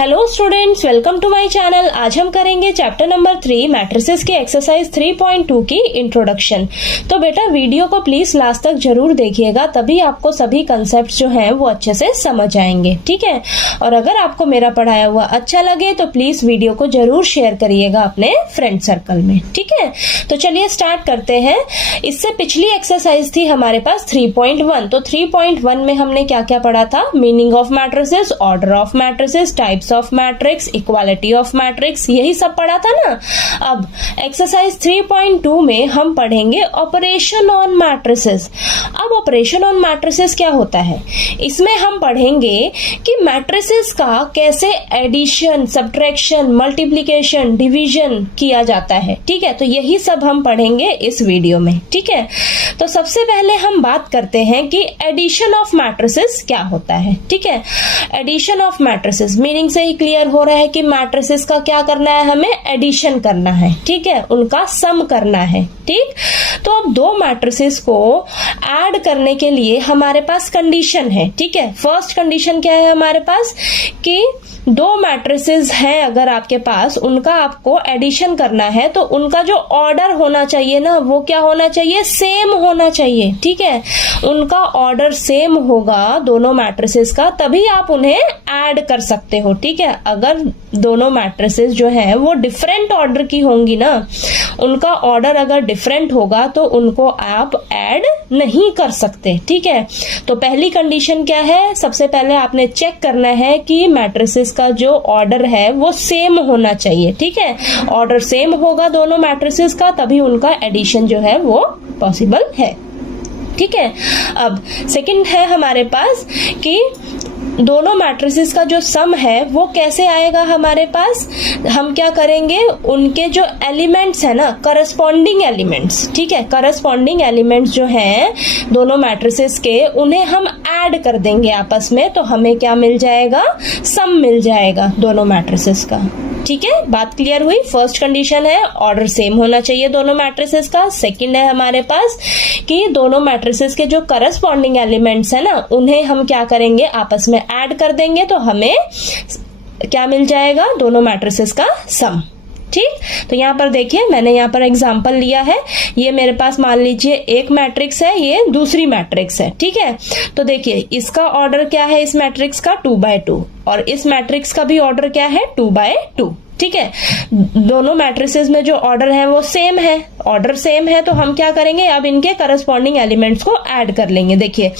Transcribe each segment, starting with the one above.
Hello students, welcome to my channel. आज हम करेंगे चैप्टर नंबर 3 मैट्रिसेस की एक्सरसाइज 3.2 की इंट्रोडक्शन। तो बेटा वीडियो को प्लीज लास्ट तक जरूर देखिएगा, तभी आपको सभी कंसेप्ट जो हैं वो अच्छे से समझ आएंगे, ठीक है। और अगर आपको मेरा पढ़ाया हुआ अच्छा लगे तो प्लीज वीडियो को जरूर शेयर करिएगा अपने फ्रेंड सर्कल में, ठीक है। तो चलिए स्टार्ट करते हैं। इससे पिछली एक्सरसाइज थी हमारे पास 3.1। तो 3.1 में हमने क्या क्या पढ़ा था? Meaning of matrices, order of matrices, types of matrix, equality of matrix, यही सब पढ़ा था ना। अब एक्सरसाइज 3.2 में हम पढ़ेंगे ऑपरेशन ऑन मैट्रिसेस। अब ऑपरेशन ऑन मैट्रिसेस क्या होता है? इसमें हम पढ़ेंगे कि मैट्रिसेस का कैसे एडिशन, सब्ट्रैक्शन, मल्टीप्लिकेशन, डिवीजन किया जाता है, ठीक है। तो यही सब हम पढ़ेंगे इस वीडियो में, ठीक है। तो सबसे पहले हम बात करते हैं कि एडिशन ऑफ मैट्रिसेस क्या होता है, ठीक है। एडिशन ऑफ मैट्रिसेस मीनिंग से ही क्लियर हो रहा है कि मैट्रिसेस का क्या करना है, हमें एडिशन करना है, ठीक है, उनका सम करना है, ठीक। तो अब दो मैट्रिसेस को ऐड करने के लिए हमारे पास कंडीशन है, ठीक है। फर्स्ट कंडीशन क्या है हमारे पास कि दो मैट्रिसेस हैं अगर आपके पास, उनका आपको एडिशन करना है तो उनका जो ऑर्डर होना चाहिए ना, वो क्या होना चाहिए? सेम होना चाहिए, ठीक है। उनका ऑर्डर सेम होगा दोनों मैट्रिसेस का, तभी आप उन्हें ऐड कर सकते हो, ठीक है। अगर दोनों मैट्रिसेस जो है वो डिफरेंट ऑर्डर की होंगी ना, उनका ऑर्डर अगर डिफरेंट होगा तो उनको आप ऐड नहीं कर सकते, ठीक है। तो पहली कंडीशन क्या है? सबसे पहले आपने चेक करना है कि मैट्रिसेस का जो ऑर्डर है वो सेम होना चाहिए, ठीक है। ऑर्डर सेम होगा दोनों मैट्रिसेस का, तभी उनका एडिशन जो है वो पॉसिबल है, ठीक है। अब सेकंड है हमारे पास कि दोनों मैट्रिसेस का जो सम है वो कैसे आएगा हमारे पास? हम क्या करेंगे, उनके जो एलिमेंट्स है ना, करस्पॉन्डिंग एलिमेंट्स, ठीक है, करस्पॉन्डिंग एलिमेंट्स जो हैं दोनों मैट्रिसेस के, उन्हें हम ऐड कर देंगे आपस में, तो हमें क्या मिल जाएगा? सम मिल जाएगा दोनों मैट्रिसेस का, ठीक है। बात क्लियर हुई? फर्स्ट कंडीशन है ऑर्डर सेम होना चाहिए दोनों मैट्रिसेस का। सेकंड है हमारे पास कि दोनों मैट्रिसेस के जो करस्पॉन्डिंग एलिमेंट्स है ना, उन्हें हम क्या करेंगे? आपस में ऐड कर देंगे, तो हमें क्या मिल जाएगा? दोनों मैट्रिसेस का सम, ठीक। तो यहाँ पर देखिए, मैंने यहाँ पर एग्जांपल लिया है। ये मेरे पास मान लीजिए एक मैट्रिक्स है, ये दूसरी मैट्रिक्स है, ठीक है। तो देखिए इसका ऑर्डर क्या है इस मैट्रिक्स का? 2/2, और इस मैट्रिक्स का भी ऑर्डर क्या है? 2/2, ठीक है। दोनों मैट्रिसेस में जो ऑर्डर है वो सेम है, ऑर्डर सेम है, तो हम क्या करेंगे? अब इनके करस्पॉन्डिंग एलिमेंट्स को ऐड कर लेंगे। देखिए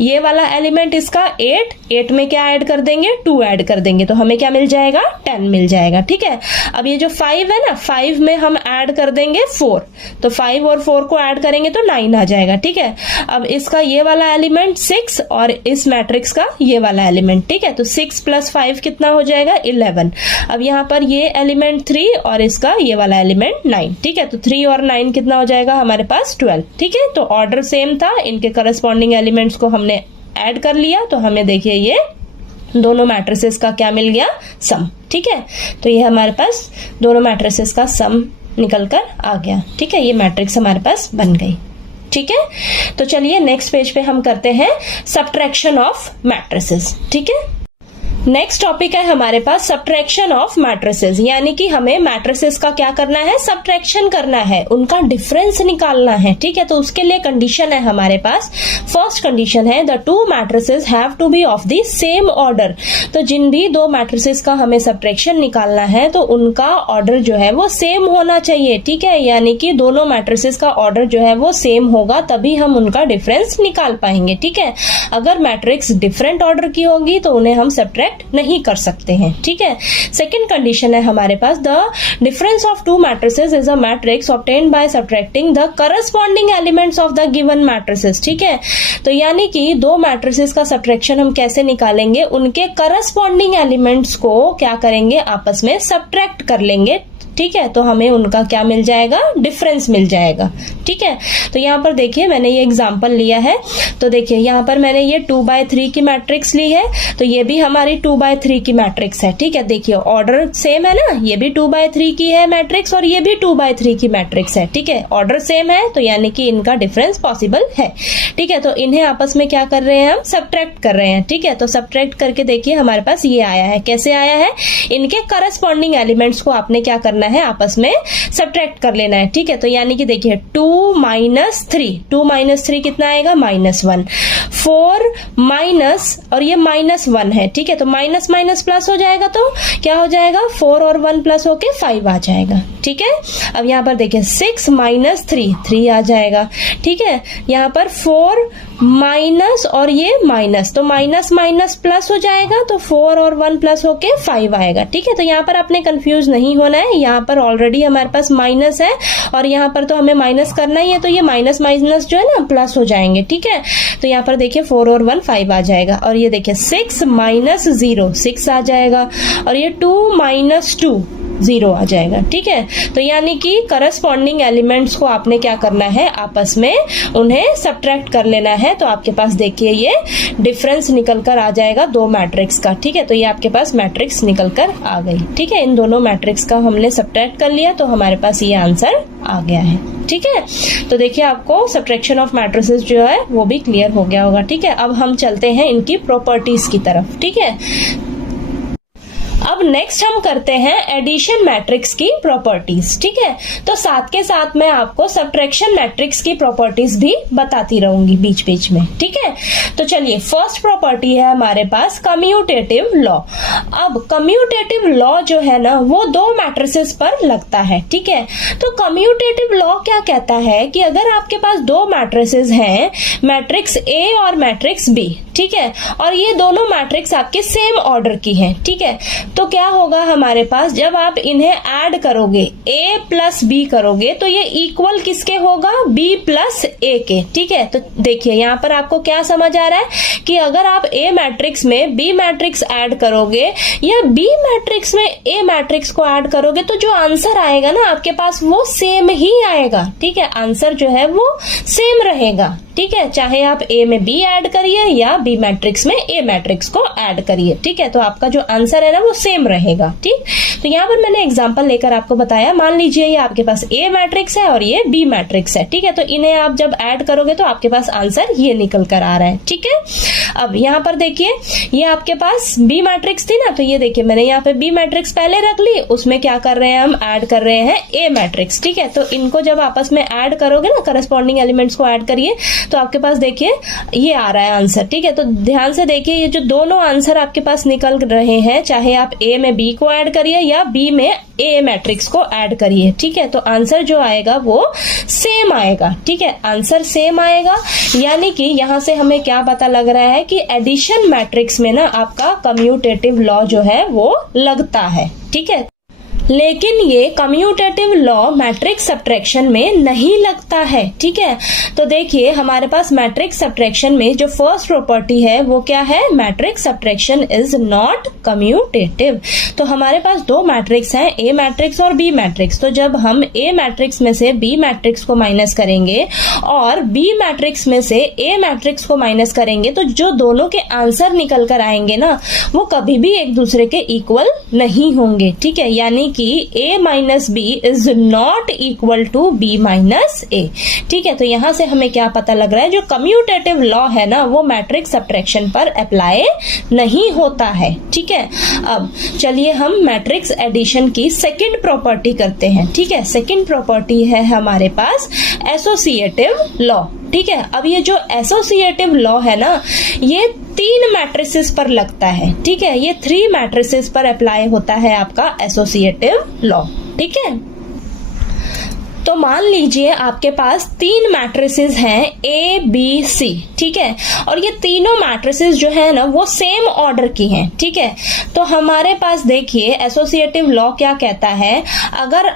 ये वाला एलिमेंट इसका 8 में क्या ऐड कर देंगे? 2 ऐड कर देंगे, तो हमें क्या मिल जाएगा? 10 मिल जाएगा, ठीक है। अब ये जो 5 है ना, 5 में हम ऐड कर देंगे 4, तो 5 और 4 को ऐड करेंगे तो 9 आ जाएगा, ठीक है। अब इसका ये वाला एलिमेंट 6 और इस मैट्रिक्स का ये वाला एलिमेंट, ठीक है। तो 6 + 5 कितना हो जाएगा? 11। अब यहाँ पर ये एलिमेंट 3 और इसका ये वाला एलिमेंट 9, ठीक है। तो 3 और 9 कितना हो जाएगा हमारे पास? 12, ठीक है। तो ऑर्डर सेम था, इनके करस्पॉन्डिंग एलिमेंट्स को हमने ऐड कर लिया, तो हमें देखिए ये दोनों मैट्रिसेस का क्या मिल गया? सम, ठीक है। तो ये हमारे पास दोनों मैट्रिसेस का सम निकल कर आ गया, ठीक है। ये मैट्रिक्स हमारे पास बन गई, ठीक है। तो चलिए नेक्स्ट पेज पे हम करते हैं सब्ट्रैक्शन ऑफ मैट्रिसेस, ठीक है। नेक्स्ट टॉपिक है हमारे पास सब्ट्रैक्शन ऑफ मैट्रिसेस, यानी कि हमें मैट्रिसेस का क्या करना है? सब्ट्रैक्शन करना है, उनका डिफरेंस निकालना है, ठीक है। तो उसके लिए कंडीशन है हमारे पास। फर्स्ट कंडीशन है the two matrices have to be of the same order. तो जिन भी दो मैट्रिसेस का हमें सब्ट्रैक्शन निकालना है तो उनका ऑर्डर जो है वो सेम होना चाहिए, ठीक है। यानी कि दोनों मैट्रिसेस का ऑर्डर जो है वो सेम होगा, तभी हम उनका डिफरेंस निकाल पाएंगे, ठीक है। अगर मैट्रिक्स डिफरेंट ऑर्डर की होगी तो उन्हें हम सब्ट्रैक्ट नहीं कर सकते हैं, ठीक है। सेकंड कंडीशन है हमारे पास the difference of two matrices is a matrix obtained by subtracting the corresponding elements of the given matrices, ठीक है। तो यानी कि दो मैट्रिसेस का सब्ट्रैक्शन हम कैसे निकालेंगे? उनके करस्पॉन्डिंग एलिमेंट्स को क्या करेंगे? आपस में सब्ट्रैक्ट कर लेंगे, ठीक है, तो हमें उनका क्या मिल जाएगा, डिफरेंस मिल जाएगा। ठीक है, तो यहाँ पर देखिए मैंने ये एग्जांपल लिया है, तो देखिए यहाँ पर मैंने ये 2/3 की मैट्रिक्स ली है, तो ये भी हमारी 2/3 की मैट्रिक्स है। ठीक है, देखिए ऑर्डर सेम है ना, ये भी 2/3 की है मैट्रिक्स और ये भी 2/3 की मैट्रिक्स है। ठीक है, ऑर्डर सेम है तो यानी कि इनका डिफरेंस पॉसिबल है। ठीक है, तो इन्हें आपस में क्या कर रहे हैं, हम सब्ट्रैक्ट कर रहे हैं। ठीक है, तो सब्ट्रैक्ट करके देखिए हमारे पास ये आया है। कैसे आया है, इनके करस्पॉन्डिंग एलिमेंट्स को आपने क्या करना है, आपस में सब्ट्रैक्ट कर लेना है। ठीक है, तो यानी कि देखिए 2 - 3 कितना आएगा, -1, 4 माइनस और ये -1 है। ठीक है, तो माइनस माइनस प्लस हो जाएगा, तो क्या हो जाएगा, 4 और 1 प्लस होके 5 आ जाएगा। ठीक है, अब यहाँ पर देखिए 6 - 3 आ जाएगा। ठीक है, यहाँ पर 4 माइनस और ये माइनस, तो माइनस माइनस प्लस हो जाएगा, तो 4 और 1 प्लस होके 5 आएगा। ठीक है, तो यहाँ पर आपने कंफ्यूज नहीं होना है, यहाँ पर ऑलरेडी हमारे पास माइनस है और यहाँ पर तो हमें माइनस करना ही है, तो ये माइनस माइनस जो है ना प्लस हो जाएंगे। ठीक है, तो यहाँ पर देखिए 4 और 1 5 आ जाएगा, और ये देखिए 6 - 0 6 आ जाएगा, और ये 2 - 2 0 आ जाएगा। ठीक है, तो यानी कि करस्पॉन्डिंग एलिमेंट्स को आपने क्या करना है, आपस में उन्हें सब्ट्रैक्ट कर लेना है, तो आपके पास देखिए ये डिफरेंस निकल कर आ जाएगा दो मैट्रिक्स का। ठीक है, तो ये आपके पास मैट्रिक्स निकल कर आ गई। ठीक है, इन दोनों मैट्रिक्स का हमने सब्ट्रैक्ट कर लिया, तो हमारे पास ये आंसर आ गया है। ठीक है, तो देखिए आपको सब्ट्रैक्शन ऑफ मैट्रिसेस जो है वो भी क्लियर हो गया होगा। ठीक है, अब हम चलते हैं इनकी प्रॉपर्टीज की तरफ। ठीक है, अब नेक्स्ट हम करते हैं एडिशन मैट्रिक्स की प्रॉपर्टीज। ठीक है, तो साथ के साथ मैं आपको सब्ट्रैक्शन मैट्रिक्स की प्रॉपर्टीज भी बताती रहूंगी बीच बीच में। ठीक है, तो चलिए फर्स्ट प्रॉपर्टी है हमारे पास कम्यूटेटिव लॉ। अब कम्यूटेटिव लॉ जो है ना वो दो मैट्रिसेस पर लगता है। ठीक है, तो कम्यूटेटिव लॉ क्या कहता है कि अगर आपके पास दो मैट्रिसेस हैं, मैट्रिक्स ए और मैट्रिक्स बी, ठीक है, और ये दोनों मैट्रिक्स आपके सेम ऑर्डर की हैं। ठीक है, तो क्या होगा हमारे पास, जब आप इन्हें ऐड करोगे a प्लस बी करोगे तो ये इक्वल किसके होगा, b प्लस a के। ठीक है, तो देखिए यहाँ पर आपको क्या समझ आ रहा है कि अगर आप a मैट्रिक्स में b मैट्रिक्स ऐड करोगे या b मैट्रिक्स में a मैट्रिक्स को ऐड करोगे तो जो आंसर आएगा ना आपके पास वो सेम ही आएगा। ठीक है, आंसर जो है वो सेम रहेगा। ठीक है, चाहे आप a में b ऐड करिए या b मैट्रिक्स में a मैट्रिक्स को ऐड करिए। ठीक है, तो आपका जो आंसर है ना वो सेम रहेगा। ठीक, तो यहाँ पर मैंने एग्जांपल लेकर आपको बताया, मान लीजिए ये आपके पास a मैट्रिक्स है और ये b मैट्रिक्स है। ठीक है, तो इन्हें आप जब ऐड करोगे तो आपके पास आंसर ये निकल कर आ रहा है। ठीक है, अब यहाँ पर देखिए ये आपके पास b मैट्रिक्स थी ना, तो ये देखिए मैंने यहाँ पे b मैट्रिक्स पहले रख ली, उसमें क्या कर रहे हैं हम, ऐड कर रहे हैं a मैट्रिक्स। ठीक है, तो इनको जब आपस में ऐड करोगे ना, करस्पॉन्डिंग एलिमेंट्स को ऐड करिए, तो आपके पास देखिए ये आ रहा है आंसर। ठीक है, तो ध्यान से देखिए ये जो दोनों आंसर आपके पास निकल रहे हैं, चाहे आप a में b को ऐड करिए या b में a मैट्रिक्स को ऐड करिए। ठीक है, तो आंसर जो आएगा वो सेम आएगा। ठीक है, आंसर सेम आएगा, यानी कि यहां से हमें क्या पता लग रहा है कि एडिशन मैट्रिक्स में ना आपका कम्यूटेटिव लॉ जो है वो लगता है। ठीक है, लेकिन ये कम्यूटेटिव लॉ मैट्रिक्स सब्ट्रैक्शन में नहीं लगता है। ठीक है, तो देखिए हमारे पास मैट्रिक्स सब्ट्रैक्शन में जो फर्स्ट प्रॉपर्टी है वो क्या है, matrix subtraction is not commutative. तो हमारे पास दो मैट्रिक्स हैं, ए मैट्रिक्स और बी मैट्रिक्स। तो जब हम ए मैट्रिक्स में से बी मैट्रिक्स को माइनस करेंगे और बी मैट्रिक्स में से ए मैट्रिक्स को माइनस करेंगे तो जो दोनों के आंसर निकल कर आएंगे ना वो कभी भी एक दूसरे के इक्वल नहीं होंगे। ठीक है, यानी कि a minus b is not equal to b minus a। ठीक है, तो यहां से हमें क्या पता लग रहा है, जो कम्यूटेटिव लॉ है ना वो मैट्रिक्स सब्ट्रैक्शन पर अप्लाई नहीं होता है। ठीक है, अब चलिए हम मैट्रिक्स एडिशन की सेकंड प्रॉपर्टी करते हैं। ठीक है, सेकंड प्रॉपर्टी है हमारे पास एसोसिएटिव लॉ। ठीक है, अब ये जो एसोसिएटिव लॉ है ना ये 3 मैट्रिसेस पर लगता है। ठीक है, ये 3 मैट्रिसेस पर अप्लाई होता है आपका एसोसिएटिव लॉ। ठीक है, तो मान लीजिए आपके पास 3 मैट्रिसेस हैं A, B, C। ठीक है, और ये तीनों मैट्रिसेस जो है ना वो सेम ऑर्डर की हैं। ठीक है, तो हमारे पास देखिए एसोसिएटिव लॉ क्या कहता है, अगर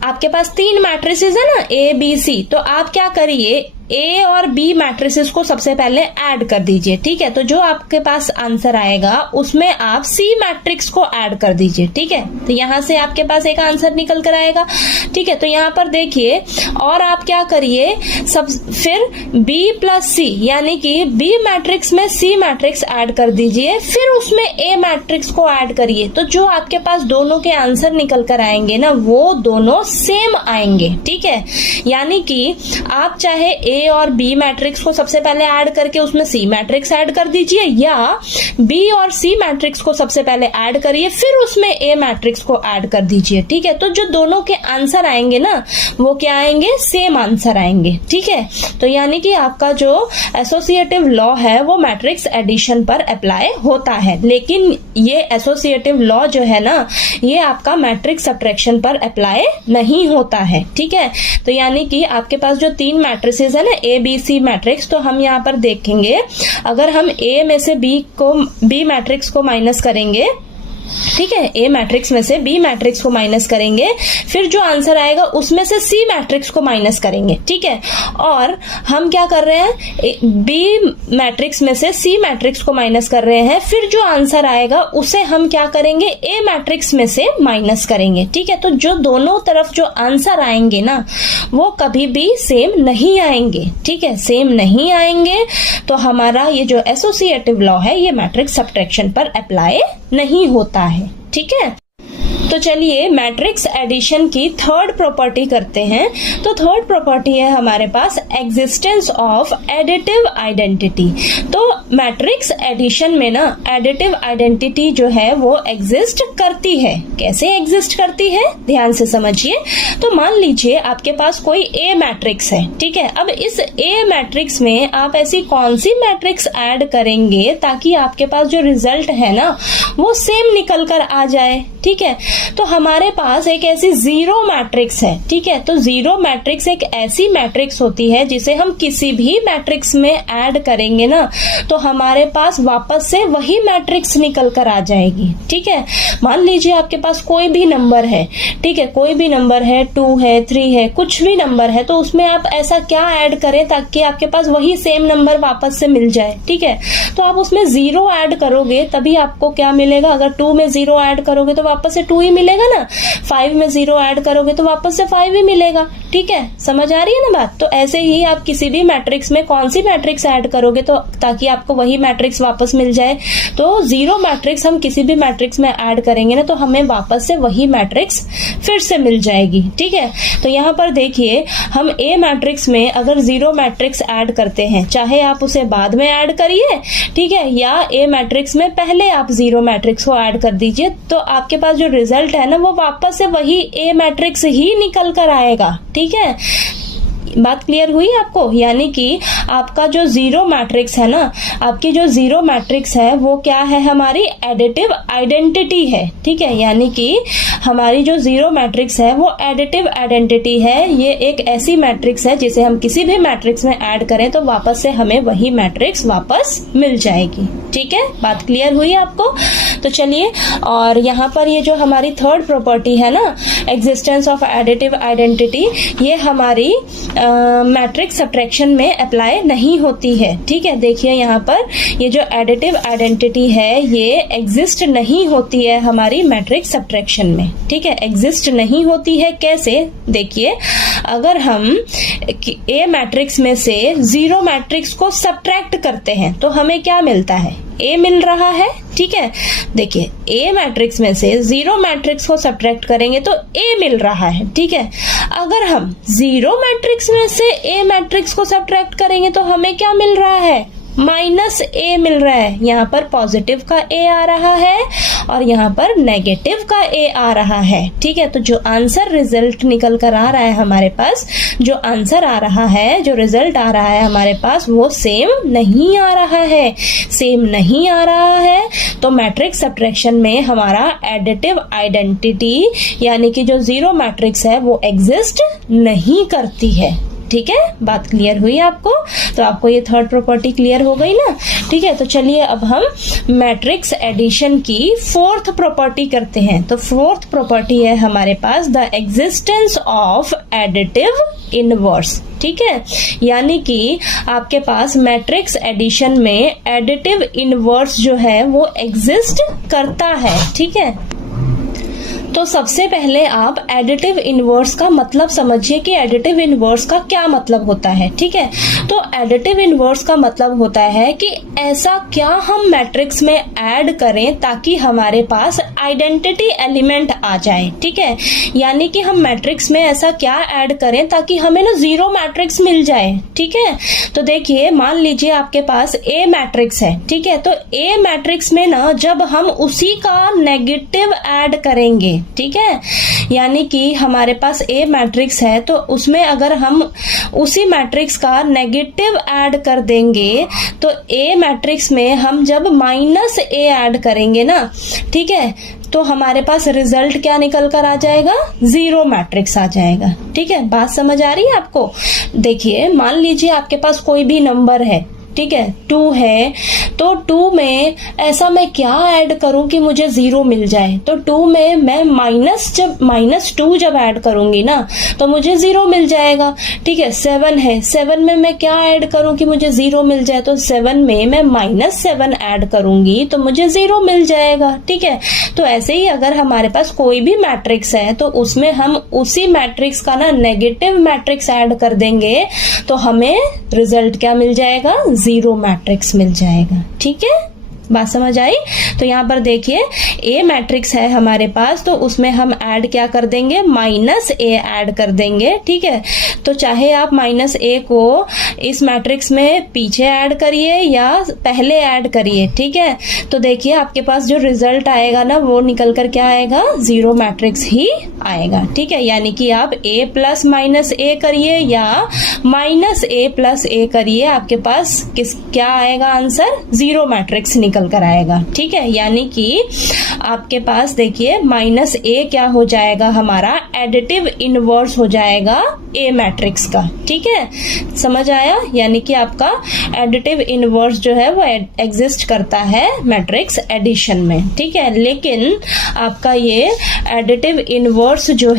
आपके पास 3 मैट्रिसेस है ना A, B, C, तो आप क्या करिए ए और बी मैट्रिसेस को सबसे पहले ऐड कर दीजिए। ठीक है, तो जो आपके पास आंसर आएगा उसमें आप सी मैट्रिक्स को ऐड कर दीजिए। ठीक है, तो यहां से आपके पास एक आंसर निकल कर आएगा। ठीक है, तो यहां पर देखिए और आप क्या करिए, सब फिर बी प्लस सी यानी कि बी मैट्रिक्स में सी मैट्रिक्स ऐड कर दीजिए, फिर उसमें ए मैट्रिक्स को ऐड करिए। तो जो आपके पास दोनों के आंसर निकल कर आएंगे ना, वो दोनों सेम आएंगे। ठीक है, यानी कि आप चाहे ए और बी मैट्रिक्स को सबसे पहले ऐड करके उसमें सी मैट्रिक्स ऐड कर दीजिए, या बी और सी मैट्रिक्स को सबसे पहले ऐड करिए फिर उसमें ए मैट्रिक्स को ऐड कर दीजिए। ठीक है, तो जो दोनों के आंसर आएंगे ना, वो क्या आएंगे, सेम आंसर आएंगे। ठीक है, तो यानी कि आपका जो एसोसिएटिव लॉ है वो मैट्रिक्स एडिशन पर अप्लाई होता है, लेकिन ये एसोसिएटिव लॉ जो है ना, ये आपका मैट्रिक्स सब्ट्रैक्शन पर अप्लाई नहीं होता है। ठीक है, तो यानी कि आपके पास जो तीन मैट्रिसेस है ना, ए बी सी मैट्रिक्स, तो हम यहाँ पर देखेंगे अगर हम ए में से बी मैट्रिक्स को माइनस करेंगे, ठीक है, ए मैट्रिक्स में से बी मैट्रिक्स को माइनस करेंगे, फिर जो आंसर आएगा उसमें से सी मैट्रिक्स को माइनस करेंगे। ठीक है, और हम क्या कर रहे हैं, बी मैट्रिक्स में से सी मैट्रिक्स को माइनस कर रहे हैं, फिर जो आंसर आएगा उसे हम क्या करेंगे, ए मैट्रिक्स में से माइनस करेंगे। ठीक है, तो जो दोनों तरफ जो आंसर आएंगे ना, वो कभी भी सेम नहीं आएंगे। ठीक है, सेम नहीं आएंगे, तो हमारा ये जो एसोसिएटिव लॉ है ये मैट्रिक्स सब्ट्रैक्शन पर अप्लाई नहीं होता है। ठीक है, तो चलिए मैट्रिक्स एडिशन की थर्ड प्रॉपर्टी करते हैं। तो थर्ड प्रॉपर्टी है हमारे पास एग्जिस्टेंस ऑफ एडिटिव आइडेंटिटी। तो मैट्रिक्स एडिशन में ना एडिटिव आइडेंटिटी जो है वो एग्जिस्ट करती है। कैसे एग्जिस्ट करती है, ध्यान से समझिए। तो मान लीजिए आपके पास कोई ए मैट्रिक्स है। ठीक है, अब इस ए मैट्रिक्स में आप ऐसी कौन सी मैट्रिक्स ऐड करेंगे ताकि आपके पास जो रिजल्ट है ना वो सेम निकल कर आ जाए। ठीक है, तो हमारे पास एक ऐसी जीरो मैट्रिक्स है। ठीक है, तो जीरो मैट्रिक्स एक ऐसी मैट्रिक्स होती है जिसे हम किसी भी मैट्रिक्स में ऐड करेंगे ना, तो हमारे पास वापस से वही मैट्रिक्स निकल कर आ जाएगी। ठीक है, मान लीजिए आपके पास कोई भी नंबर है। ठीक है, कोई भी नंबर है, 2 है, 3 है, कुछ भी नंबर है, तो उसमें आप ऐसा क्या ऐड करें ताकि आपके पास वही सेम नंबर वापस से मिल जाए। ठीक है, तो आप उसमें 0 ऐड करोगे तभी आपको क्या मिलेगा, अगर 2 में 0 ऐड करोगे तो वापस से 2 ही मिलेगा ना, 5 में 0 ऐड करोगे तो वापस से 5 ही मिलेगा। ठीक है, समझ आ रही है ना बात। तो ऐसे ही आप किसी भी मैट्रिक्स में कौन सी मैट्रिक्स ऐड करोगे तो ताकि आपको वही मैट्रिक्स वापस मिल जाए, तो जीरो मैट्रिक्स हम किसी भी मैट्रिक्स में ऐड करेंगे ना, तो हमें वापस से वही मैट्रिक्स फिर से मिल जाएगी। ठीक है, तो यहाँ पर देखिए हम ए मैट्रिक्स में अगर जीरो मैट्रिक्स ऐड करते हैं, चाहे आप उसे बाद में ऐड करिए, ठीक है, या ए मैट्रिक्स में पहले आप जीरो मैट्रिक्स को ऐड कर दीजिए, तो आपके पास जो रिजल्ट है ना वो वापस से वही ए मैट्रिक्स ही निकल कर आएगा। ठीक है, बात क्लियर हुई आपको। यानी कि आपका जो जीरो मैट्रिक्स है ना, आपकी जो जीरो मैट्रिक्स है वो क्या है, हमारी एडिटिव आइडेंटिटी है। ठीक है, यानी कि हमारी जो जीरो मैट्रिक्स है वो एडिटिव आइडेंटिटी है। ये एक ऐसी मैट्रिक्स है जिसे हम किसी भी मैट्रिक्स में ऐड करें तो वापस से हमें वही मैट्रिक्स वापस मिल जाएगी। ठीक है, बात क्लियर हुई आपको। तो चलिए, और यहाँ पर ये जो हमारी थर्ड प्रॉपर्टी है ना, एग्जिस्टेंस ऑफ एडिटिव आइडेंटिटी, ये हमारी मैट्रिक्स सब्ट्रैक्शन में अप्लाई नहीं होती है। ठीक है, देखिए यहाँ पर ये जो एडिटिव आइडेंटिटी है ये एग्जिस्ट नहीं होती है हमारी मैट्रिक्स सब्ट्रैक्शन में। ठीक है, एग्जिस्ट नहीं होती है। कैसे, देखिए अगर हम ए मैट्रिक्स में से जीरो मैट्रिक्स को सब्ट्रैक्ट करते हैं तो हमें क्या मिलता है, ए मिल रहा है। ठीक है, देखिए ए मैट्रिक्स में से जीरो मैट्रिक्स को सब्ट्रैक्ट करेंगे तो ए मिल रहा है। ठीक है, अगर हम जीरो मैट्रिक्स में से ए मैट्रिक्स को सब्ट्रैक्ट करेंगे तो हमें क्या मिल रहा है, माइनस ए मिल रहा है। यहाँ पर पॉजिटिव का ए आ रहा है और यहाँ पर नेगेटिव का ए आ रहा है। ठीक है, तो जो आंसर रिजल्ट निकल कर आ रहा है हमारे पास, जो आंसर आ रहा है, जो रिजल्ट आ रहा है हमारे पास, वो सेम नहीं आ रहा है। सेम नहीं आ रहा है तो मैट्रिक्स सब्ट्रैक्शन में हमारा एडिटिव आइडेंटिटी यानी कि जो जीरो मैट्रिक्स है वो एग्जिस्ट नहीं करती है। ठीक है, बात क्लियर हुई आपको। तो आपको ये थर्ड प्रॉपर्टी क्लियर हो गई ना। ठीक है, तो चलिए अब हम मैट्रिक्स एडिशन की फोर्थ प्रॉपर्टी करते हैं। तो फोर्थ प्रॉपर्टी है हमारे पास the existence of additive inverse, ठीक है। यानी कि आपके पास मैट्रिक्स एडिशन में एडिटिव इनवर्स जो है वो एग्जिस्ट करता है, ठीक है। तो सबसे पहले आप एडिटिव इनवर्स का मतलब समझिए कि एडिटिव इनवर्स का क्या मतलब होता है, ठीक है। तो एडिटिव इनवर्स का मतलब होता है कि ऐसा क्या हम मैट्रिक्स में ऐड करें ताकि हमारे पास आइडेंटिटी एलिमेंट आ जाए, ठीक है। यानी कि हम मैट्रिक्स में ऐसा क्या ऐड करें ताकि हमें ना जीरो मैट्रिक्स मिल जाए, ठीक है। तो देखिए, मान लीजिए आपके पास ए मैट्रिक्स है, ठीक है। तो ए मैट्रिक्स में ना जब हम उसी का नेगेटिव ऐड करेंगे, ठीक है, यानी कि हमारे पास ए मैट्रिक्स है तो उसमें अगर हम उसी मैट्रिक्स का नेगेटिव ऐड कर देंगे तो ए मैट्रिक्स में हम जब माइनस ए ऐड करेंगे ना, ठीक है, तो हमारे पास रिजल्ट क्या निकल कर आ जाएगा, जीरो मैट्रिक्स आ जाएगा, ठीक है। बात समझ आ रही है आपको? देखिए, मान लीजिए आपके पास कोई भी नंबर है, ठीक है, 2 है, तो 2 में ऐसा मैं क्या ऐड करूं कि मुझे जीरो मिल जाए। तो 2 में मैं -2 जब ऐड करूंगी ना तो मुझे जीरो मिल जाएगा, ठीक है। 7 है, 7 में मैं क्या ऐड करूं कि मुझे जीरो मिल जाए। तो 7 में मैं -7 ऐड करूंगी तो मुझे जीरो मिल जाएगा, ठीक है। तो ऐसे ही अगर हमारे पास कोई भी मैट्रिक्स है तो उसमें हम उसी मैट्रिक्स का ना नेगेटिव मैट्रिक्स ऐड कर देंगे तो हमें रिजल्ट क्या मिल जाएगा, जीरो मैट्रिक्स मिल जाएगा, ठीक है। बात समझ आई? तो यहाँ पर देखिए, ए मैट्रिक्स है हमारे पास तो उसमें हम ऐड क्या कर देंगे, -a ऐड कर देंगे, ठीक है। तो चाहे आप -a को इस मैट्रिक्स में पीछे ऐड करिए या पहले ऐड करिए, ठीक है। तो देखिए आपके पास जो रिजल्ट आएगा ना वो निकल कर क्या आएगा, जीरो मैट्रिक्स ही आएगा, ठीक है। यानी कि आप a प्लस -a करिए या -a प्लस a करिए, आपके पास क्या आएगा आंसर, जीरो मैट्रिक्स निकल कर आएगा, ठीक है। यानी कि आपके पास देखिए -a क्या हो जाएगा, हमारा एडिटिव इनवर्स हो जाएगा a मैट्रिक्स का, ठीक है। समझ आया? यानी कि आपका एडिटिव इनवर्स जो है वो एग्जिस्ट करता है मैट्रिक्स एडिशन में, ठीक है। लेकिन आपका ये एडिटिव इनवर्स जो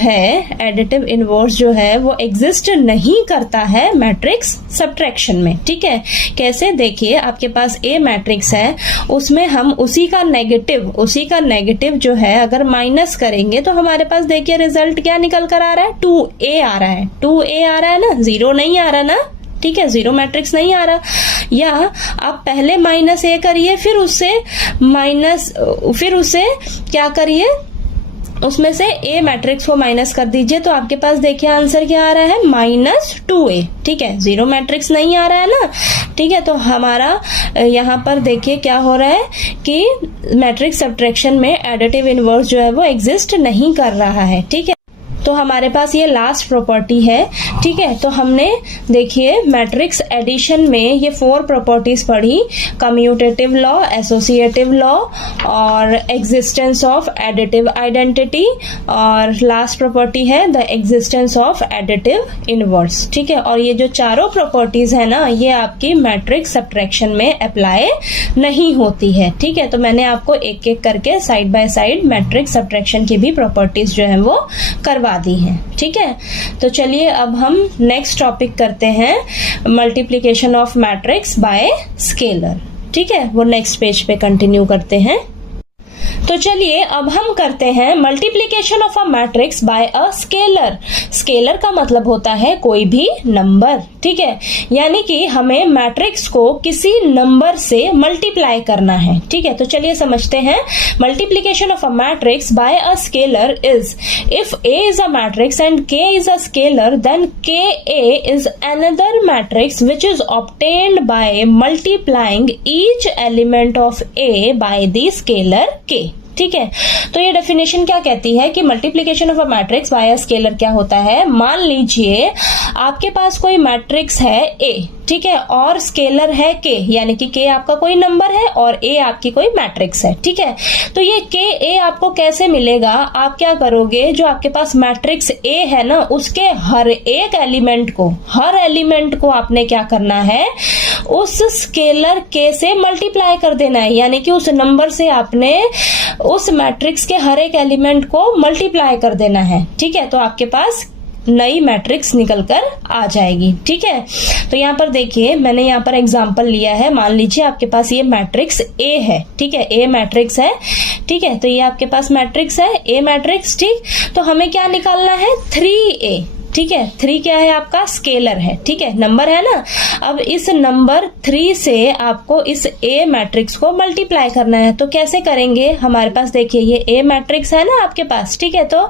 है वो एग्जिस्ट नहीं करता है मैट्रिक्स सब्ट्रैक्शन में, ठीक है। कैसे? देखिए, आपके पास a मैट्रिक्स है, उसमें हम उसी का नेगेटिव जो है अगर माइनस करेंगे तो हमारे पास देखिए रिजल्ट क्या निकल कर आ रहा है, 2a आ रहा है, 2a आ रहा है ना, जीरो नहीं आ रहा ना, ठीक है, जीरो मैट्रिक्स नहीं आ रहा। या आप पहले -a करिए, फिर उसे क्या करिए, उसमें से a मैट्रिक्स को माइनस कर दीजिए तो आपके पास देखिए आंसर क्या आ रहा है, -2a, ठीक है। जीरो मैट्रिक्स नहीं आ रहा है ना, ठीक है। तो हमारा यहाँ पर देखिए क्या हो रहा है कि मैट्रिक्स सब्ट्रैक्शन में एडिटिव इनवर्स जो है वो एग्जिस्ट नहीं कर रहा है, ठीक है। तो हमारे पास ये लास्ट प्रॉपर्टी है, ठीक है। तो हमने देखिए मैट्रिक्स एडिशन में ये 4 प्रॉपर्टीज पढ़ी, कम्यूटेटिव लॉ, एसोसिएटिव लॉ और एग्जिस्टेंस ऑफ एडिटिव आइडेंटिटी, और लास्ट प्रॉपर्टी है the existence of additive inverse, ठीक है। और ये जो चारों प्रॉपर्टीज है ना, ये आपकी मैट्रिक्स सब्ट्रैक्शन में अप्लाई नहीं होती है, ठीक है। तो मैंने आपको एक एक करके side by side matrix subtraction की भी प्रॉपर्टीज जो है वो करवा दी है, ठीक है। तो चलिए अब हम नेक्स्ट टॉपिक करते हैं, multiplication of matrix bye scalar, ठीक है। वो नेक्स्ट पेज पे कंटिन्यू करते हैं। तो चलिए अब हम करते हैं multiplication of a matrix bye a scalar. Scalar का मतलब होता है कोई भी नंबर, ठीक है। यानी कि हमें मैट्रिक्स को किसी नंबर से मल्टीप्लाई करना है, ठीक है। तो चलिए समझते हैं, multiplication of a matrix bye a scalar is if A is a matrix and K is a scalar, then Ka is another matrix which is obtained by multiplying each element of A by the scalar K, ठीक है। तो ये definition क्या कहती है कि multiplication of a matrix bye a scalar क्या होता है। मान लीजिए आपके पास कोई मैट्रिक्स है A, ठीक है, और स्केलर है K, यानी कि K आपका कोई नंबर है और A आपकी कोई मैट्रिक्स है, ठीक है। तो ये Ka आपको कैसे मिलेगा, आप क्या करोगे, जो आपके पास मैट्रिक्स A है ना, उसके हर एलिमेंट को आपने क्या करना है, उस स्केलर K से मल्टीप्लाई कर देना है। यानी कि उस नंबर से आपने उस मैट्रिक्स के हर एक एलिमेंट को मल्टीप्लाई कर देना है, ठीक है। तो आपके पास नई मैट्रिक्स निकल कर आ जाएगी। ठीक है, तो यहाँ पर देखिए मैंने यहाँ पर एग्जांपल लिया है। मान लीजिए आपके पास ये मैट्रिक्स ए है। ठीक है, ए मैट्रिक्स है। ठीक है, तो ये आपके पास मैट्रिक्स है, ए मैट्रिक्स। ठीक, तो हमें क्या निकालना है, 3a। ठीक है, 3 क्या है आपका, स्केलर है। ठीक है, नंबर है ना। अब इस नंबर 3 से आपको इस ए मैट्रिक्स को मल्टीप्लाई करना है। तो कैसे करेंगे, हमारे पास देखिए ये ए मैट्रिक्स है ना आपके पास। ठीक है, तो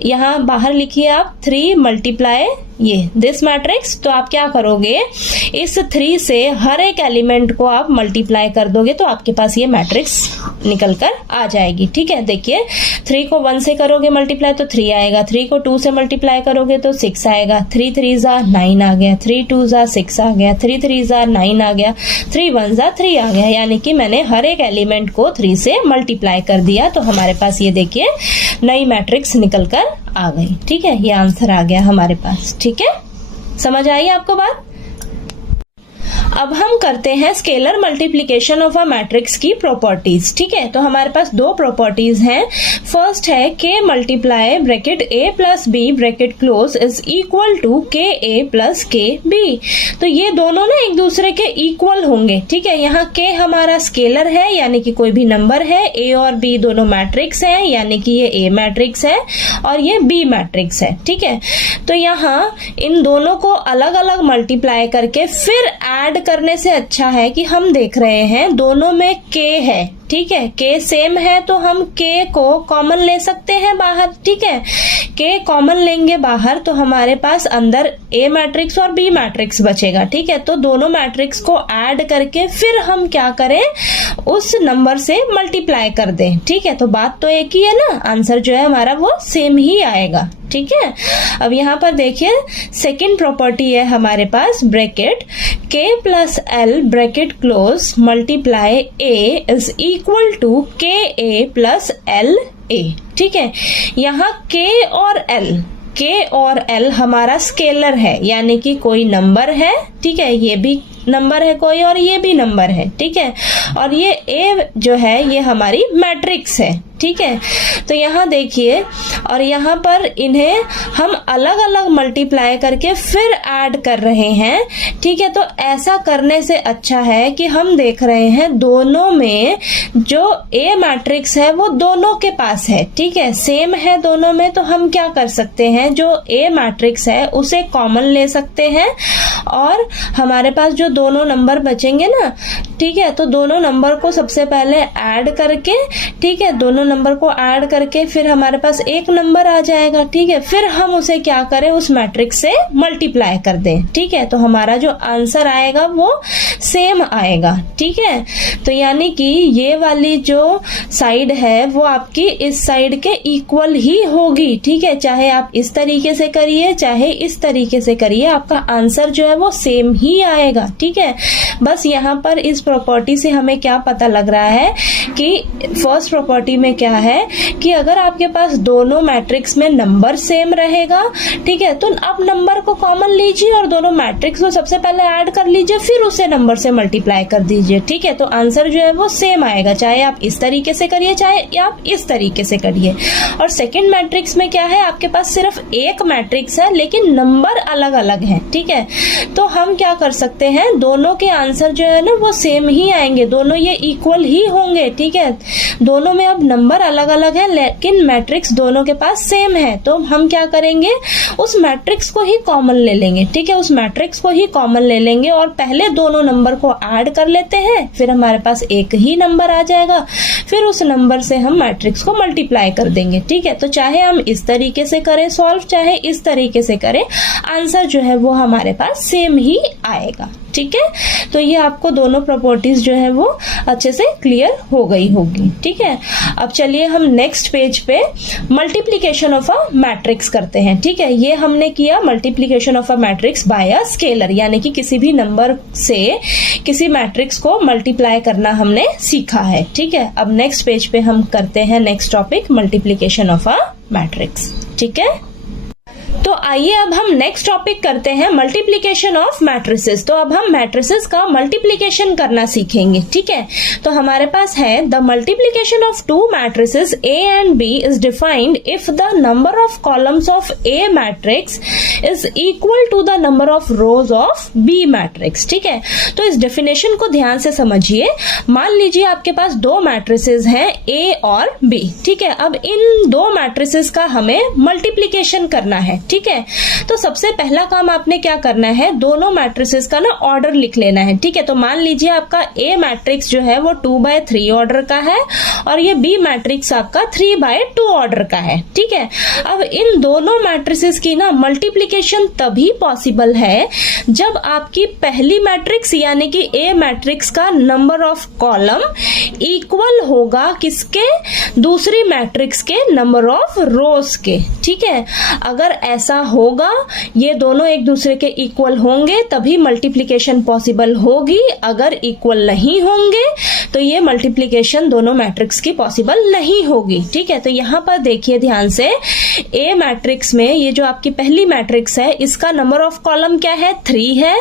यहाँ बाहर लिखिए आप 3 मल्टीप्लाई ये दिस मैट्रिक्स। तो आप क्या करोगे, इस 3 से हर एक एलिमेंट को आप मल्टीप्लाई कर दोगे तो आपके पास ये मैट्रिक्स निकल कर आ जाएगी। ठीक है, देखिए 3 को 1 से करोगे मल्टीप्लाई तो 3 आएगा, 3 को 2 से मल्टीप्लाई करोगे तो 6 आएगा, 3 3 जा 9 आ गया, 3 2 जा 6 आ गया, 3 3 जा 9 आ गया, 3 1 जा 3 आ गया। यानी कि मैंने हर एक एलिमेंट को 3 से मल्टीप्लाई कर दिया तो हमारे पास ये देखिए नई मैट्रिक्स निकल कर आ गई। ठीक है, ये आंसर आ गया हमारे पास। ठीक है, समझ आई आपको बात। अब हम करते हैं scalar multiplication of a matrix की प्रॉपर्टीज। ठीक है, तो हमारे पास 2 प्रॉपर्टीज हैं। फर्स्ट है k multiply bracket a plus b bracket close is equal to k a plus के बी। तो ये दोनों ना एक दूसरे के इक्वल होंगे। ठीक है, यहाँ के हमारा स्केलर है यानी कि कोई भी नंबर है, ए और बी दोनों मैट्रिक्स है यानी कि ये ए मैट्रिक्स है और ये बी मैट्रिक्स है। ठीक है, तो यहाँ इन दोनों को अलग अलग मल्टीप्लाई करके फिर ऐड करने से अच्छा है कि हम देख रहे हैं दोनों में के है। ठीक है, के सेम है तो हम के को कॉमन ले सकते हैं बाहर। ठीक है, के कॉमन लेंगे बाहर तो हमारे पास अंदर ए मैट्रिक्स और बी मैट्रिक्स बचेगा। ठीक है, तो दोनों मैट्रिक्स को ऐड करके फिर हम क्या करें, उस नंबर से मल्टीप्लाई कर दें। ठीक है, तो बात तो एक ही है ना, आंसर जो है हमारा वो सेम ही आएगा। ठीक है, अब यहाँ पर देखिए सेकेंड प्रॉपर्टी है हमारे पास bracket k plus l bracket close multiply a is equal to k a plus L A. ठीक है, यहाँ के और एल हमारा स्केलर है यानी कि कोई नंबर है। ठीक है, ये भी नंबर है कोई और ये भी नंबर है। ठीक है, और ये ए जो है ये हमारी मैट्रिक्स है। ठीक है, तो यहाँ देखिए और यहाँ पर इन्हें हम अलग अलग मल्टीप्लाई करके फिर ऐड कर रहे हैं। ठीक है, तो ऐसा करने से अच्छा है कि हम देख रहे हैं दोनों में जो ए मैट्रिक्स है वो दोनों के पास है। ठीक है, सेम है दोनों में, तो हम क्या कर सकते हैं, जो ए मैट्रिक्स है उसे कॉमन ले सकते हैं और हमारे पास जो दोनों नंबर बचेंगे ना, ठीक है, तो दोनों नंबर को सबसे पहले ऐड करके, ठीक है, दोनों नंबर को ऐड करके फिर हमारे पास एक नंबर आ जाएगा। ठीक है, फिर हम उसे क्या करें, उस मैट्रिक्स से मल्टीप्लाई कर दें। ठीक है, तो हमारा जो आंसर आएगा वो सेम आएगा। ठीक है, तो यानी कि ये वाली जो साइड है वो आपकी इस साइड के इक्वल ही होगी। ठीक है, चाहे आप इस तरीके से करिए चाहे इस तरीके से करिए, आपका आंसर जो है वो सेम ही आएगा। ठीक है, बस यहाँ पर इस प्रॉपर्टी से हमें क्या पता लग रहा है कि फर्स्ट प्रॉपर्टी में क्या है कि अगर आपके पास दोनों मैट्रिक्स में नंबर सेम रहेगा, ठीक है, तो आप नंबर को कॉमन लीजिए और दोनों मैट्रिक्स को सबसे पहले ऐड कर लीजिए, फिर उसे नंबर से मल्टीप्लाई कर दीजिए। ठीक है, तो आंसर जो है वो सेम आएगा, चाहे आप इस तरीके से करिए चाहे आप इस तरीके से करिए। और सेकेंड मैट्रिक्स में क्या है, आपके पास सिर्फ एक मैट्रिक्स है लेकिन नंबर अलग अलग है। ठीक है, तो हम क्या कर सकते हैं, दोनों के आंसर जो है ना वो सेम ही आएंगे, दोनों ये इक्वल ही होंगे। ठीक है, दोनों में अब नंबर अलग अलग है लेकिन मैट्रिक्स दोनों के पास सेम है, तो हम क्या करेंगे, उस मैट्रिक्स को ही कॉमन ले लेंगे। ठीक है, उस मैट्रिक्स को ही कॉमन ले लेंगे और पहले दोनों नंबर को ऐड कर लेते हैं, फिर हमारे पास एक ही नंबर आ जाएगा, फिर उस नंबर से हम मैट्रिक्स को मल्टीप्लाई कर देंगे। ठीक है, तो चाहे हम इस तरीके से करें सॉल्व चाहे इस तरीके से करें, आंसर जो है वो हमारे पास सेम ही आएगा। ठीक है, तो ये आपको दोनों प्रॉपर्टीज जो है वो अच्छे से क्लियर हो गई होगी। ठीक है, अब चलिए हम नेक्स्ट पेज पे मल्टीप्लिकेशन ऑफ अ मैट्रिक्स करते हैं। ठीक है, ये हमने किया multiplication of a matrix bye a scalar, यानी कि किसी भी नंबर से किसी मैट्रिक्स को मल्टीप्लाई करना हमने सीखा है। ठीक है, अब नेक्स्ट पेज पे हम करते हैं next topic multiplication of a matrix. ठीक है, तो आइए अब हम नेक्स्ट टॉपिक करते हैं मल्टीप्लीकेशन ऑफ मैट्रिसेस। तो अब हम मैट्रिसेस का मल्टीप्लीकेशन करना सीखेंगे, ठीक है। तो हमारे पास है the multiplication of two matrices A and B is defined if the number of columns of A matrix is equal to the number of rows of B matrix, ठीक है। तो इस डेफिनेशन को ध्यान से समझिए। मान लीजिए आपके पास दो मैट्रिसेस हैं A और B, ठीक है। अब इन दो मैट्रिसेस का हमें मल्टीप्लीकेशन करना है, ठीक है। तो सबसे पहला काम आपने क्या करना है, दोनों मैट्रिसेस का ना ऑर्डर लिख लेना है, ठीक है। तो मान लीजिए आपका A मैट्रिक्स जो है वो 2/3 ऑर्डर का है और ये B मैट्रिक्स आपका 3/2 ऑर्डर का है, ठीक है। अब इन दोनों मैट्रिसेस की ना मल्टीप्लीकेशन तभी पॉसिबल है जब आपकी पहली मैट्रिक्स यानी कि A मैट्रिक्स का नंबर ऑफ कॉलम इक्वल होगा किसके, दूसरी मैट्रिक्स के नंबर ऑफ रोज के, ठीक है। अगर ऐसा होगा, ये दोनों एक दूसरे के इक्वल होंगे तभी मल्टीप्लीकेशन पॉसिबल होगी। अगर इक्वल नहीं होंगे तो ये मल्टीप्लीकेशन दोनों मैट्रिक्स की पॉसिबल नहीं होगी, ठीक है। तो यहां पर देखिए ध्यान से, A मैट्रिक्स में ये जो आपकी पहली मैट्रिक्स है इसका नंबर ऑफ कॉलम क्या है, 3 है।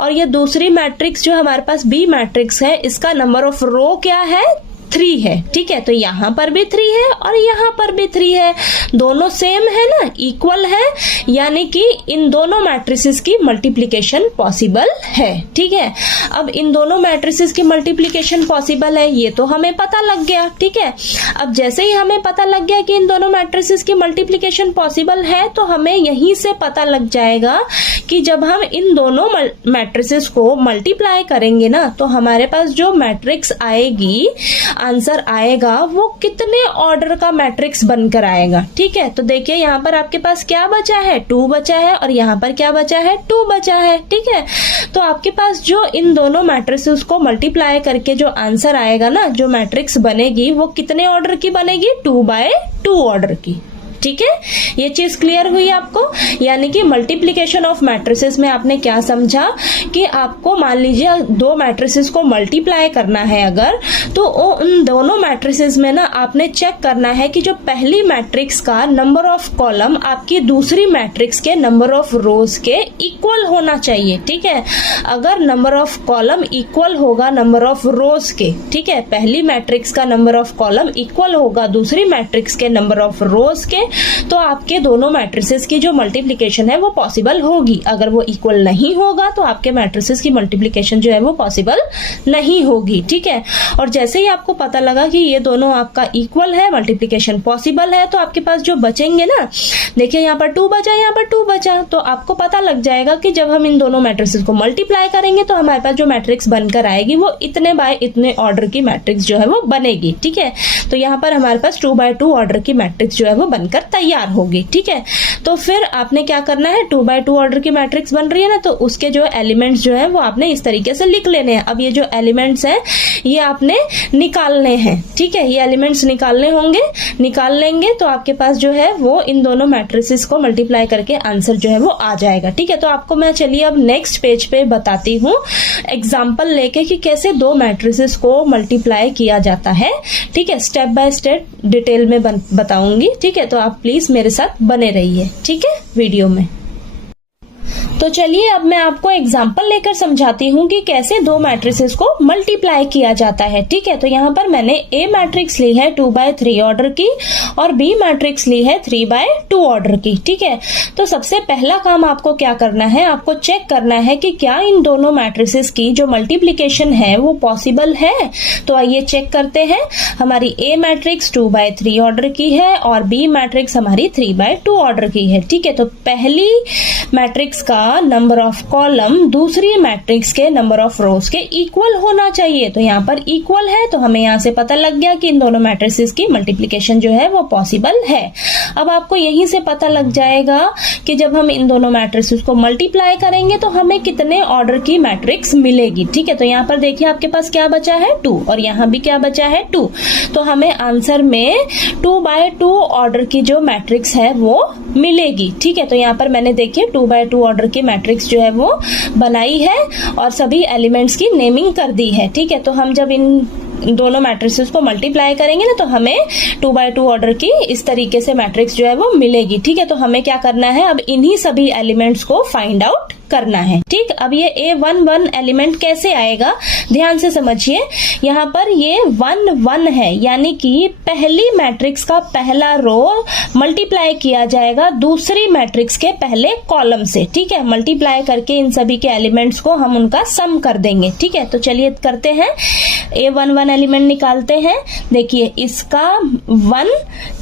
और ये दूसरी मैट्रिक्स जो हमारे पास B मैट्रिक्स है इसका नंबर ऑफ रो क्या है, 3 है, ठीक है। तो यहां पर भी 3 है और यहां पर भी 3 है, दोनों सेम है ना, इक्वल है, यानी कि इन दोनों मैट्रिसेस की मल्टीप्लीकेशन पॉसिबल है, ठीक है। अब इन दोनों मैट्रिसेस की मल्टीप्लीकेशन पॉसिबल है ये तो हमें पता लग गया, ठीक है। अब जैसे ही हमें पता लग गया कि इन दोनों मैट्रिसेस की मल्टीप्लीकेशन पॉसिबल है तो हमें यहीं से पता लग जाएगा कि जब हम इन दोनों मैट्रिसेस को मल्टीप्लाई करेंगे ना तो हमारे पास जो मैट्रिक्स आएगी, आंसर आएगा, वो कितने ऑर्डर का मैट्रिक्स बनकर आएगा, ठीक है। तो देखिए यहाँ पर आपके पास क्या बचा है, 2 बचा है और यहाँ पर क्या बचा है, 2 बचा है, ठीक है। तो आपके पास जो इन दोनों मैट्रिसेस को मल्टीप्लाई करके जो आंसर आएगा ना, जो मैट्रिक्स बनेगी वो कितने ऑर्डर की बनेगी, 2/2 ऑर्डर की, ठीक है। ये चीज क्लियर हुई आपको। यानी कि मल्टीप्लीकेशन ऑफ मैट्रिसेस में आपने क्या समझा कि आपको मान लीजिए दो मैट्रिसेस को मल्टीप्लाई करना है अगर, तो उन दोनों मैट्रिसेस में ना आपने चेक करना है कि जो पहली मैट्रिक्स का नंबर ऑफ कॉलम आपकी दूसरी मैट्रिक्स के नंबर ऑफ रोज के इक्वल होना चाहिए, ठीक है। अगर नंबर ऑफ कॉलम इक्वल होगा नंबर ऑफ रोज के, ठीक है, पहली मैट्रिक्स का नंबर ऑफ कॉलम इक्वल होगा दूसरी मैट्रिक्स के नंबर ऑफ रोज के, तो आपके दोनों मैट्रिसेस की जो मल्टीप्लिकेशन है वो पॉसिबल होगी। अगर वो इक्वल नहीं होगा तो आपके मैट्रिसेस की मल्टीप्लिकेशन जो है वो पॉसिबल नहीं होगी, ठीक है। और जैसे ही आपको पता लगा कि ये दोनों आपका इक्वल है, मल्टीप्लिकेशन पॉसिबल है, तो आपके पास जो बचेंगे ना, देखिए यहाँ पर 2 बचा, यहाँ पर 2 बचा, तो आपको पता लग जाएगा कि जब हम इन दोनों मैट्रिसेस को मल्टीप्लाई करेंगे तो हमारे पास जो मैट्रिक्स बनकर आएगी वो इतने बाय इतने ऑर्डर की मैट्रिक्स जो है वो बनेगी, ठीक है। तो यहाँ पर हमारे पास 2/2 ऑर्डर की मैट्रिक्स जो है वो बनकर तैयार होगी, ठीक है। तो फिर आपने क्या करना है, 2/2 ऑर्डर की मैट्रिक्स बन रही है ना, तो उसके जो एलिमेंट्स जो है वो आपने इस तरीके से लिख लेने हैं। अब ये जो एलिमेंट्स हैं ये आपने निकालने हैं, ठीक है। ये एलिमेंट्स निकालने होंगे, निकाल लेंगे तो आपके पास जो है वो इन दोनों मैट्रिसेस को मल्टीप्लाई करके आंसर जो है वो आ जाएगा, ठीक है। तो आपको मैं चलिए अब नेक्स्ट पेज पे बताती हूँ एग्जाम्पल लेके कि कैसे दो मैट्रिसेस को मल्टीप्लाई किया जाता है, ठीक है। स्टेप बाय स्टेप डिटेल में बताऊंगी, ठीक है। तो आप प्लीज मेरे साथ बने रहिए, ठीक है, वीडियो में। तो चलिए अब मैं आपको एग्जाम्पल लेकर समझाती हूँ कि कैसे दो मैट्रिसेस को मल्टीप्लाई किया जाता है, ठीक है। तो यहाँ पर मैंने A मैट्रिक्स ली है 2/3 ऑर्डर की और B मैट्रिक्स ली है 3/2 ऑर्डर की, ठीक है। तो सबसे पहला काम आपको क्या करना है, आपको चेक करना है कि क्या इन दोनों मैट्रिसेस की जो मल्टीप्लीकेशन है वो पॉसिबल है। तो आइए चेक करते हैं। हमारी A मैट्रिक्स 2/3 ऑर्डर की है और B मैट्रिक्स हमारी 3/2 ऑर्डर की है, ठीक है। तो पहली मैट्रिक्स का नंबर ऑफ कॉलम दूसरी मैट्रिक्स के नंबर ऑफ रोज के इक्वल होना चाहिए। तो यहाँ पर इक्वल है तो हमें यहाँ से पता लग गया कि इन दोनों मैट्रिसेस की मल्टीप्लिकेशन जो है वो पॉसिबल है। अब आपको यहीं से पता लग जाएगा कि जब हम इन दोनों मैट्रिसेस को मल्टीप्लाई करेंगे तो हमें कितने ऑर्डर की मैट्रिक्स मिलेगी, ठीक है। तो यहाँ पर देखिए आपके पास क्या बचा है, 2 और यहाँ भी क्या बचा है, 2। तो हमें आंसर में 2/2 ऑर्डर की जो मैट्रिक्स है वो मिलेगी, ठीक है। तो यहाँ पर मैंने देखिए 2/2 ऑर्डर की की मैट्रिक्स जो है वो बनाई है और सभी एलिमेंट्स की नेमिंग कर दी है। ठीक है, तो हम जब इन दोनों मैट्रिसेस को मल्टीप्लाई करेंगे ना तो हमें 2x2 ऑर्डर की इस तरीके से मैट्रिक्स जो है वो मिलेगी। ठीक है, तो हमें क्या करना है, अब इन्हीं सभी एलिमेंट्स को फाइंड आउट करना है। ठीक, अब ये A11 एलिमेंट कैसे आएगा, ध्यान से समझिए। यहाँ पर ये 1 1 है, यानी कि पहली मैट्रिक्स का पहला रो मल्टीप्लाई किया जाएगा दूसरी मैट्रिक्स के पहले कॉलम से। ठीक है, मल्टीप्लाई करके इन सभी के एलिमेंट्स को हम उनका सम कर देंगे। ठीक है, तो चलिए करते हैं। A11 एलिमेंट निकालते हैं। देखिए इसका 1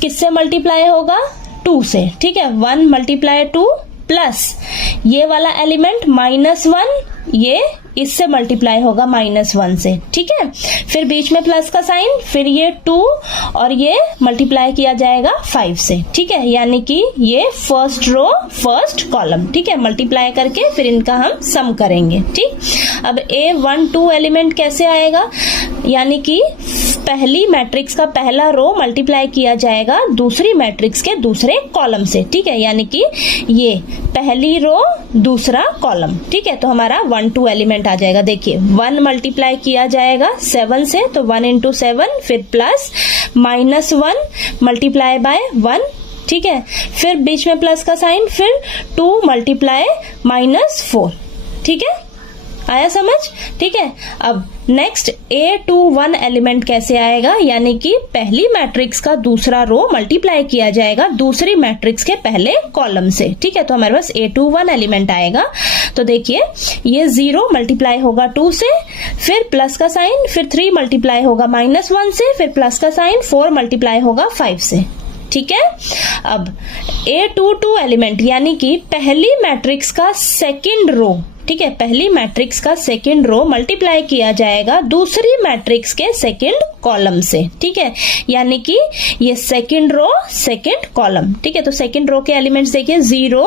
किससे मल्टीप्लाई होगा, 2 से। ठीक है, 1 मल्टीप्लाई 2 प्लस ये वाला एलिमेंट -1, ये इससे मल्टीप्लाई होगा -1 से। ठीक है, फिर बीच में प्लस का साइन, फिर ये 2 और ये मल्टीप्लाई किया जाएगा 5 से। ठीक है, यानी कि ये फर्स्ट रो फर्स्ट कॉलम। ठीक है, मल्टीप्लाई करके फिर इनका हम सम करेंगे। ठीक, अब A12 एलिमेंट कैसे आएगा, यानी कि पहली मैट्रिक्स का पहला रो मल्टीप्लाई किया जाएगा दूसरी मैट्रिक्स के दूसरे कॉलम से। ठीक है, यानी कि ये पहली रो दूसरा कॉलम। ठीक है, तो हमारा 1 2 एलिमेंट आ जाएगा। देखिए 1 मल्टीप्लाई किया जाएगा 7 से, तो 1 into 7, फिर प्लस -1 मल्टीप्लाई बाय 1। ठीक है, फिर बीच में प्लस का साइन, फिर 2 मल्टीप्लाई -4। ठीक है, आया समझ। ठीक है, अब नेक्स्ट A21 एलिमेंट कैसे आएगा, यानी कि पहली मैट्रिक्स का दूसरा रो मल्टीप्लाई किया जाएगा दूसरी मैट्रिक्स के पहले कॉलम से। ठीक है, तो हमारे पास A21 एलिमेंट आएगा। तो देखिए ये 0 मल्टीप्लाई होगा 2 से, फिर प्लस का साइन, फिर 3 मल्टीप्लाई होगा -1 से, फिर प्लस का साइन, 4 मल्टीप्लाई होगा 5 से। ठीक है, अब A22 एलिमेंट यानी कि पहली मैट्रिक्स का सेकंड रो। ठीक है, पहली मैट्रिक्स का सेकंड रो मल्टीप्लाई किया जाएगा दूसरी मैट्रिक्स के सेकंड कॉलम से। ठीक है, यानी कि ये सेकंड रो सेकंड कॉलम। ठीक है, तो सेकंड रो के एलिमेंट्स देखिए 0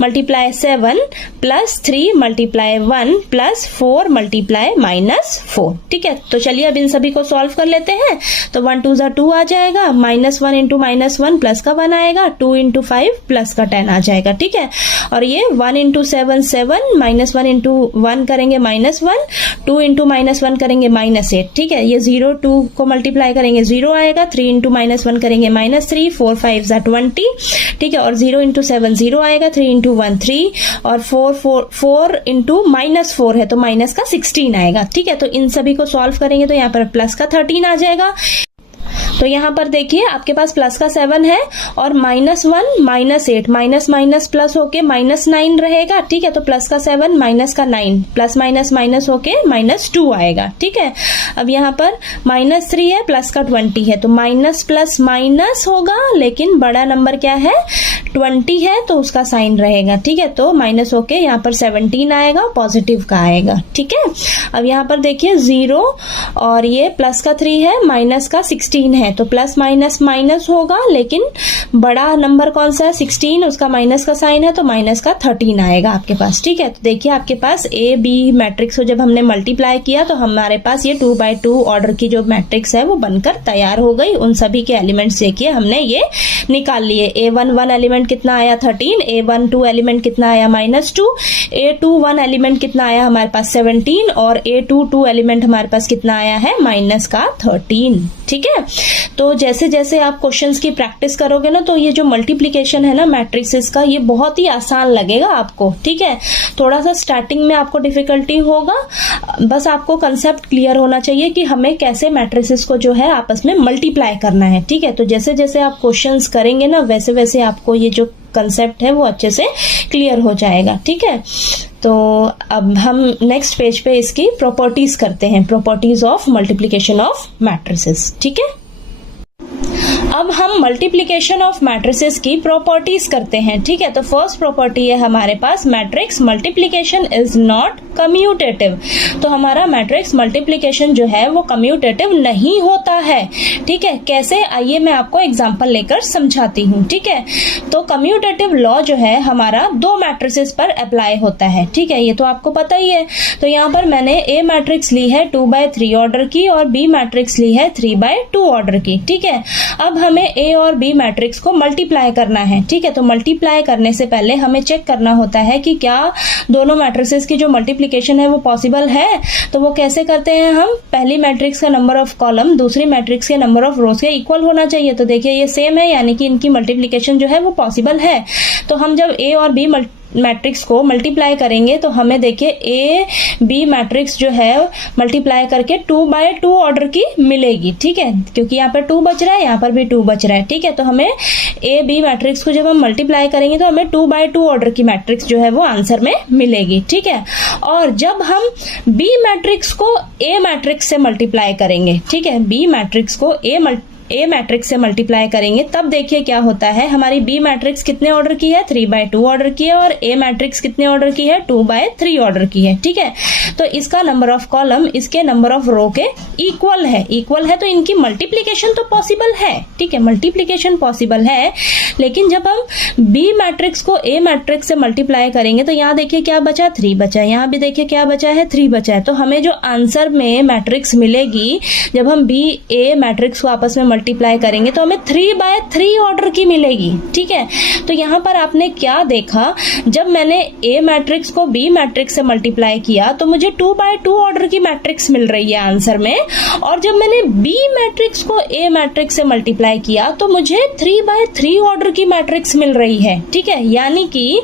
multiply 7 plus 3 multiply 1 plus 4 multiply -4। ठीक है, तो चलिए अब इन सभी को सॉल्व कर लेते हैं। तो 1 2 2 आ जाएगा, -1 into -1 प्लस का 1 आएगा, 2 into 5 प्लस का 10 आ जाएगा। ठीक है, और ये 1 into 7 7, -1 into 1 करेंगे -1, 2 into -1 करेंगे -8। ठीक है, ये 0 2 को मल्टीप्लाई करेंगे 0 आएगा, 3 into -1 करेंगे -3, 4 5 20। ठीक है, और 0 into 7 0 आएगा, 3 into 1 3, और 4 into -4 है तो माइनस का 16 आएगा। ठीक है, तो इन सभी को सॉल्व करेंगे तो यहाँ पर प्लस का 13 आ जाएगा। तो यहाँ पर देखिए आपके पास प्लस का 7 है और -1 -8 माइनस प्लस होके -9 रहेगा। ठीक है, तो प्लस का 7 माइनस का 9 प्लस माइनस होके -2 आएगा। ठीक है, अब यहाँ पर -3 है, प्लस का 20 है, तो माइनस प्लस माइनस होगा, लेकिन बड़ा नंबर क्या है 20 है तो उसका साइन रहेगा। ठीक है, तो माइनस होके यहाँ पर 17 आएगा, पॉजिटिव का आएगा। ठीक है, अब यहाँ पर देखिए 0 और ये प्लस का 3 है, माइनस का 16 है, तो प्लस माइनस होगा, लेकिन बड़ा नंबर कौन सा है 16, उसका माइनस का साइन है तो माइनस का 13 आएगा आपके पास। ठीक है, तो देखिए आपके पास A B मैट्रिक्स को जब हमने मल्टीप्लाई किया तो हमारे पास ये 2x2 ऑर्डर की जो मैट्रिक्स है वो बनकर तैयार हो गई। उन सभी के एलिमेंट्स देखिए हमने ये निकाल लिए। A11 एलिमेंट कितना आया 13, A12 एलिमेंट कितना आया -2, A21 एलिमेंट कितना आया हमारे पास 17, और A22 एलिमेंट हमारे पास कितना आया है -13। ठीक है, तो जैसे जैसे आप क्वेश्चंस की प्रैक्टिस करोगे ना तो ये जो मल्टीप्लिकेशन है ना मैट्रिसेस का, ये बहुत ही आसान लगेगा आपको। ठीक है, थोड़ा सा स्टार्टिंग में आपको डिफिकल्टी होगा, बस आपको कंसेप्ट क्लियर होना चाहिए कि हमें कैसे मैट्रिसेस को जो है आपस में मल्टीप्लाई करना है। ठीक है, तो जैसे जैसे आप क्वेश्चंस करेंगे ना वैसे वैसे आपको ये जो कंसेप्ट है वो अच्छे से क्लियर हो जाएगा। ठीक है, तो अब हम नेक्स्ट पेज पे इसकी प्रॉपर्टीज करते हैं, properties of multiplication of matrices. ठीक है, अब हम मल्टीप्लिकेशन ऑफ मैट्रिसेस की प्रॉपर्टीज करते हैं। ठीक है, तो फर्स्ट प्रॉपर्टी है हमारे पास matrix multiplication is not commutative. तो हमारा मैट्रिक्स मल्टीप्लिकेशन जो है वो कम्यूटेटिव नहीं होता है। ठीक है, कैसे, आइए मैं आपको एग्जांपल लेकर समझाती हूँ। ठीक है, तो कम्यूटेटिव लॉ जो है हमारा दो मैट्रिसेस पर अप्लाई होता है। ठीक है, ये तो आपको पता ही है। तो यहाँ पर मैंने A मैट्रिक्स ली है 2/3 ऑर्डर की और B मैट्रिक्स ली है 3/2 ऑर्डर की। ठीक है, अब हमें ए और बी मैट्रिक्स को मल्टीप्लाई करना है। ठीक है, तो मल्टीप्लाई करने से पहले हमें चेक करना होता है कि क्या दोनों मैट्रिसेस की जो मल्टीप्लिकेशन है वो पॉसिबल है। तो वो कैसे करते हैं हम, पहली मैट्रिक्स का नंबर ऑफ कॉलम दूसरी मैट्रिक्स के नंबर ऑफ रोज के इक्वल होना चाहिए। तो देखिए ये सेम है, यानी कि इनकी मल्टीप्लिकेशन जो है वो पॉसिबल है। तो हम जब ए और बी मैट्रिक्स को मल्टीप्लाई करेंगे तो हमें देखिए ए बी मैट्रिक्स जो है मल्टीप्लाई करके 2/2 ऑर्डर की मिलेगी। ठीक है, क्योंकि यहाँ पर 2 बच रहा है, यहाँ पर भी 2 बच रहा है। ठीक है, तो हमें ए बी मैट्रिक्स को जब हम मल्टीप्लाई करेंगे तो हमें 2/2 ऑर्डर की मैट्रिक्स जो है वो आंसर में मिलेगी। ठीक है, और जब हम बी मैट्रिक्स को ए मैट्रिक्स से मल्टीप्लाई करेंगे, ठीक है, बी मैट्रिक्स को ए मैट्रिक्स से मल्टीप्लाई करेंगे, तब देखिए क्या होता है, हमारी बी मैट्रिक्स कितने ऑर्डर की है, 3/2 ऑर्डर की है, और ए मैट्रिक्स कितने ऑर्डर की है, 2/3 ऑर्डर की है। ठीक है, तो इसका नंबर ऑफ कॉलम इसके नंबर ऑफ रो के इक्वल है तो इनकी मल्टीप्लीकेशन तो पॉसिबल है। ठीक है, मल्टीप्लीकेशन पॉसिबल है, लेकिन जब हम बी मैट्रिक्स को ए मैट्रिक्स से मल्टीप्लाई करेंगे तो यहाँ देखिए क्या बचा, 3 बचा है, यहाँ भी देखिए क्या बचा है, 3 बचा है। तो हमें जो आंसर में मैट्रिक्स मिलेगी जब हम बी ए मैट्रिक्स को आपस में मल्टीप्लाई करेंगे तो हमें 3/3 ऑर्डर की मिलेगी। ठीक है, तो यहाँ पर आपने क्या देखा, जब मैंने ए मैट्रिक्स को बी मैट्रिक्स से मल्टीप्लाई किया तो मुझे 2/2 ऑर्डर की मैट्रिक्स मिल रही है आंसर में, और जब मैंने बी मैट्रिक्स को ए मैट्रिक्स से मल्टीप्लाई किया तो मुझे 3/3 ऑर्डर की मैट्रिक्स मिल रही है। ठीक है, यानी कि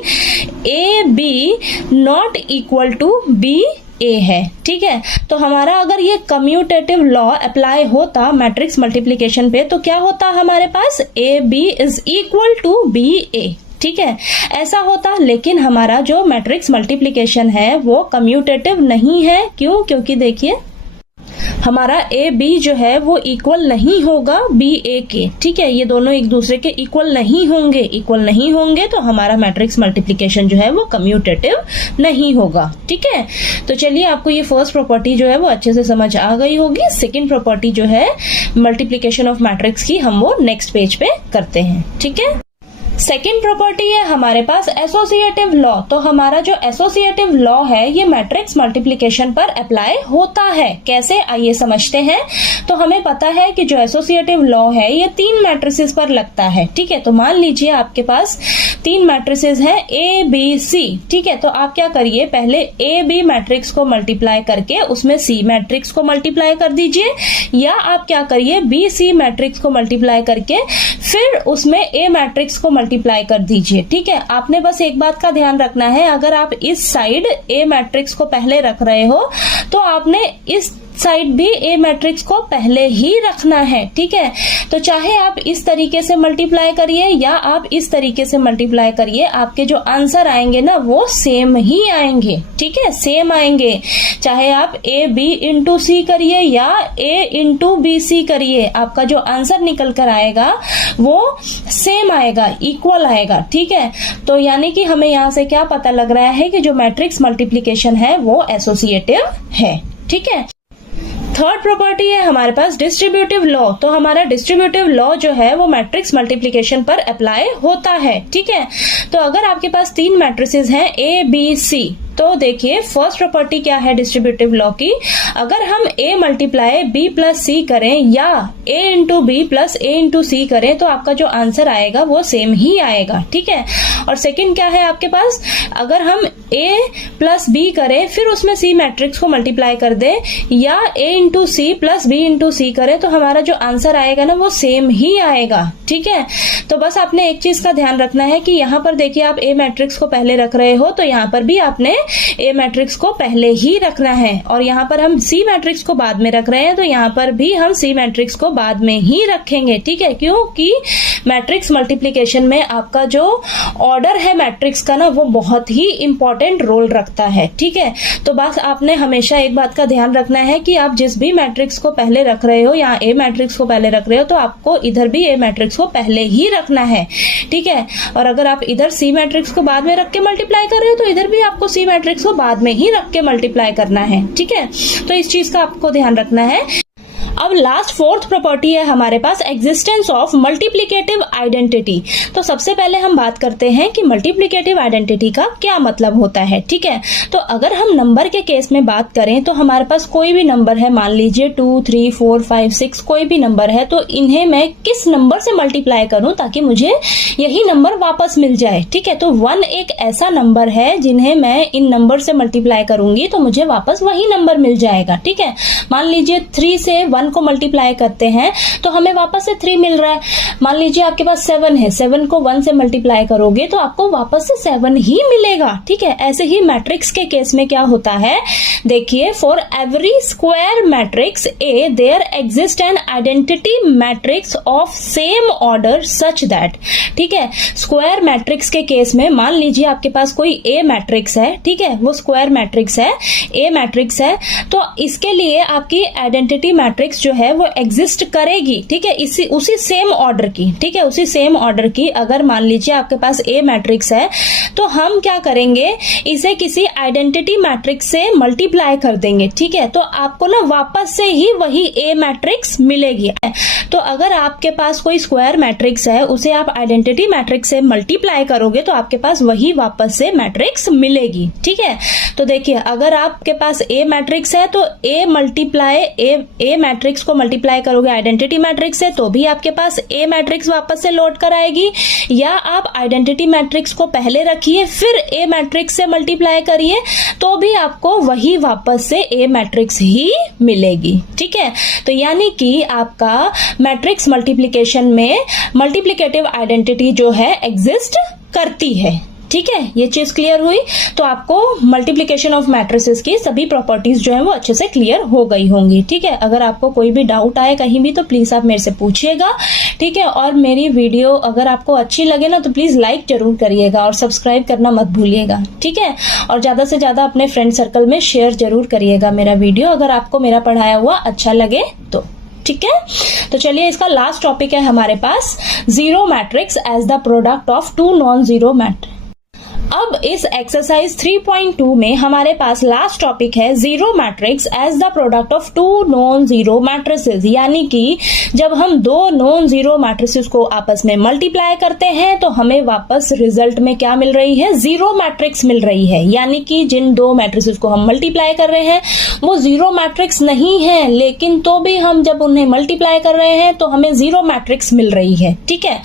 A B not equal to B A है। ठीक है, तो हमारा अगर ये कम्यूटेटिव लॉ अप्लाई होता मैट्रिक्स मल्टीप्लिकेशन पे तो क्या होता हमारे पास, A B is equal to B A. ठीक है, ऐसा होता, लेकिन हमारा जो मैट्रिक्स मल्टीप्लिकेशन है वो कम्यूटेटिव नहीं है। क्यों, क्योंकि देखिए हमारा ए बी जो है वो इक्वल नहीं होगा बी ए के। ठीक है, ये दोनों एक दूसरे के इक्वल नहीं होंगे तो हमारा मैट्रिक्स मल्टीप्लिकेशन जो है वो कम्यूटेटिव नहीं होगा। ठीक है, तो चलिए आपको ये फर्स्ट प्रॉपर्टी जो है वो अच्छे से समझ आ गई होगी। सेकंड प्रॉपर्टी जो है मल्टीप्लिकेशन ऑफ मैट्रिक्स की, हम वो नेक्स्ट पेज पे करते हैं। ठीक है, सेकेंड प्रॉपर्टी है हमारे पास एसोसिएटिव लॉ। तो हमारा जो एसोसिएटिव लॉ है ये मैट्रिक्स मल्टीप्लिकेशन पर अप्लाई होता है। कैसे, आइए समझते हैं। तो हमें पता है कि जो एसोसिएटिव लॉ है ये 3 मैट्रिसेस पर लगता है। ठीक है, तो मान लीजिए आपके पास 3 मैट्रिसेस है ए बी सी। ठीक है, तो आप क्या करिए, पहले ए बी मैट्रिक्स को मल्टीप्लाई करके उसमें सी मैट्रिक्स को मल्टीप्लाई कर दीजिए, या आप क्या करिए बी सी मैट्रिक्स को मल्टीप्लाई करके फिर उसमें ए मैट्रिक्स को मल्टीप्लाई कर दीजिए। ठीक है, आपने बस एक बात का ध्यान रखना है, अगर आप इस साइड ए मैट्रिक्स को पहले रख रहे हो तो आपने इस साइड भी ए मैट्रिक्स को पहले ही रखना है। ठीक है, तो चाहे आप इस तरीके से मल्टीप्लाई करिए या आप इस तरीके से मल्टीप्लाई करिए, आपके जो आंसर आएंगे ना वो सेम ही आएंगे। ठीक है, सेम आएंगे, चाहे आप ए बी इंटू सी करिए या ए इंटू बी सी करिए, आपका जो आंसर निकल कर आएगा वो सेम आएगा, इक्वल आएगा। ठीक है, तो यानी कि हमें यहाँ से क्या पता लग रहा है कि जो मैट्रिक्स मल्टीप्लिकेशन है वो एसोसिएटिव है। ठीक है, थर्ड प्रॉपर्टी है हमारे पास डिस्ट्रीब्यूटिव लॉ। तो हमारा डिस्ट्रीब्यूटिव लॉ जो है वो मैट्रिक्स मल्टीप्लिकेशन पर अप्लाई होता है। ठीक है, तो अगर आपके पास 3 मैट्रिसेस हैं ए बी सी, तो देखिए फर्स्ट प्रॉपर्टी क्या है डिस्ट्रीब्यूटिव लॉ की, अगर हम a multiply b plus C करें या a into B plus a into C करें तो आपका जो आंसर आएगा वो सेम ही आएगा। ठीक है, और सेकंड क्या है आपके पास, अगर हम a प्लस b करें फिर उसमें c मैट्रिक्स को मल्टीप्लाई कर दें या a into C plus b into C करें तो हमारा जो आंसर आएगा ना वो सेम ही आएगा। ठीक है, तो बस आपने एक चीज का ध्यान रखना है कि यहाँ पर देखिए आप a मैट्रिक्स को पहले रख रहे हो तो यहाँ पर भी आपने ए मैट्रिक्स को पहले ही रखना है, और यहाँ पर हम सी मैट्रिक्स को बाद में रख रहे हैं तो यहाँ पर भी हम सी मैट्रिक्स को बाद में ही रखेंगे। ठीक है, क्योंकि मैट्रिक्स मल्टीप्लिकेशन में आपका जो ऑर्डर है मैट्रिक्स का ना वो बहुत ही इंपॉर्टेंट रोल रखता है। ठीक है, तो बस आपने हमेशा एक बात का ध्यान रखना है कि आप जिस भी मैट्रिक्स को पहले रख रहे हो, यहाँ ए मैट्रिक्स को पहले रख रहे हो तो आपको इधर भी ए मैट्रिक्स को पहले ही रखना है। ठीक है, और अगर आप इधर सी मैट्रिक्स को बाद में रख के मल्टीप्लाई कर रहे हो तो इधर भी आपको सी मैट्रिक्स को बाद में ही रख के मल्टीप्लाई करना है। ठीक है, तो इस चीज का आपको ध्यान रखना है। अब लास्ट फोर्थ प्रॉपर्टी है हमारे पास एग्जिस्टेंस ऑफ मल्टीप्लिकेटिव आइडेंटिटी। तो सबसे पहले हम बात करते हैं कि मल्टीप्लिकेटिव आइडेंटिटी का क्या मतलब होता है। ठीक है, तो अगर हम नंबर के केस में बात करें तो हमारे पास कोई भी नंबर है, मान लीजिए 2, 3, 4, 5, 6 कोई भी नंबर है, तो इन्हें मैं किस नंबर से मल्टीप्लाई करूं ताकि मुझे यही नंबर वापस मिल जाए। ठीक है, तो 1 एक ऐसा नंबर है जिन्हें मैं इन नंबर से मल्टीप्लाई करूंगी तो मुझे वापस वही नंबर मिल जाएगा। ठीक है, मान लीजिए 3 से 1 को मल्टीप्लाई करते हैं तो हमें वापस से 3 मिल रहा है। मान लीजिए आपके पास 7 है, 7 को 1 से मल्टीप्लाई करोगे तो आपको वापस से 7 ही मिलेगा। ठीक है, ऐसे ही मैट्रिक्स के केस में क्या होता है, देखिए for every square matrix A there exist an identity matrix of same order such that. ठीक है, स्क्वायर मैट्रिक्स के केस में मान लीजिए आपके पास कोई ए मैट्रिक्स है। ठीक है, वो स्क्वायर मैट्रिक्स है, ए मैट्रिक्स है, तो इसके लिए आपकी आइडेंटिटी मैट्रिक्स जो है वो एग्जिस्ट करेगी। ठीक है, उसी सेम ऑर्डर की। ठीक है, उसी सेम ऑर्डर की अगर मान लीजिए आपके पास ए मैट्रिक्स है तो हम क्या करेंगे, इसे किसी आइडेंटिटी मैट्रिक्स से मल्टीप्लाई कर देंगे। ठीक है, तो आपको ना वापस से ही वही ए मैट्रिक्स मिलेगी। तो अगर आपके पास कोई स्क्वायर मैट्रिक्स है, उसे आप आइडेंटिटी मैट्रिक्स से मल्टीप्लाई करोगे तो आपके पास वही वापस से मैट्रिक्स मिलेगी। ठीक है, तो देखिए अगर आपके पास ए मैट्रिक्स है तो ए मैट्रिक्स को मल्टीप्लाई करोगे आइडेंटिटी मैट्रिक्स से तो भी आपके पास ए मैट्रिक्स वापस से लौट कर आएगी, या आप आइडेंटिटी मैट्रिक्स को पहले रखिए फिर ए मैट्रिक्स से मल्टीप्लाई करिए तो भी आपको वही वापस से ए मैट्रिक्स ही मिलेगी। ठीक है, तो यानी कि आपका मैट्रिक्स मल्टीप्लिकेशन में मल्टीप्लिकेटिव आइडेंटिटी जो है एग्जिस्ट करती है। ठीक है, ये चीज क्लियर हुई। तो आपको मल्टीप्लिकेशन ऑफ मैट्रिसेस की सभी प्रॉपर्टीज जो है वो अच्छे से क्लियर हो गई होंगी। ठीक है, अगर आपको कोई भी डाउट आए कहीं भी तो प्लीज आप मेरे से पूछिएगा। ठीक है, और मेरी वीडियो अगर आपको अच्छी लगे ना तो प्लीज लाइक जरूर करिएगा और सब्सक्राइब करना मत भूलिएगा। ठीक है, और ज्यादा से ज्यादा अपने फ्रेंड सर्कल में शेयर जरूर करिएगा मेरा वीडियो, अगर आपको मेरा पढ़ाया हुआ अच्छा लगे तो। ठीक है, तो चलिए इसका लास्ट टॉपिक है हमारे पास zero matrix as the product of two non zero matrix. अब इस एक्सरसाइज 3.2 में हमारे पास लास्ट टॉपिक है zero matrix as the product of two non zero matrices. यानी कि जब हम दो नॉन जीरो मैट्रिसेस को आपस में मल्टीप्लाई करते हैं तो हमें वापस रिजल्ट में क्या मिल रही है, जीरो मैट्रिक्स मिल रही है। यानी कि जिन दो मैट्रिसेस को हम मल्टीप्लाई कर रहे हैं वो जीरो मैट्रिक्स नहीं है, लेकिन तो भी हम जब उन्हें मल्टीप्लाई कर रहे हैं तो हमें जीरो मैट्रिक्स मिल रही है। ठीक है,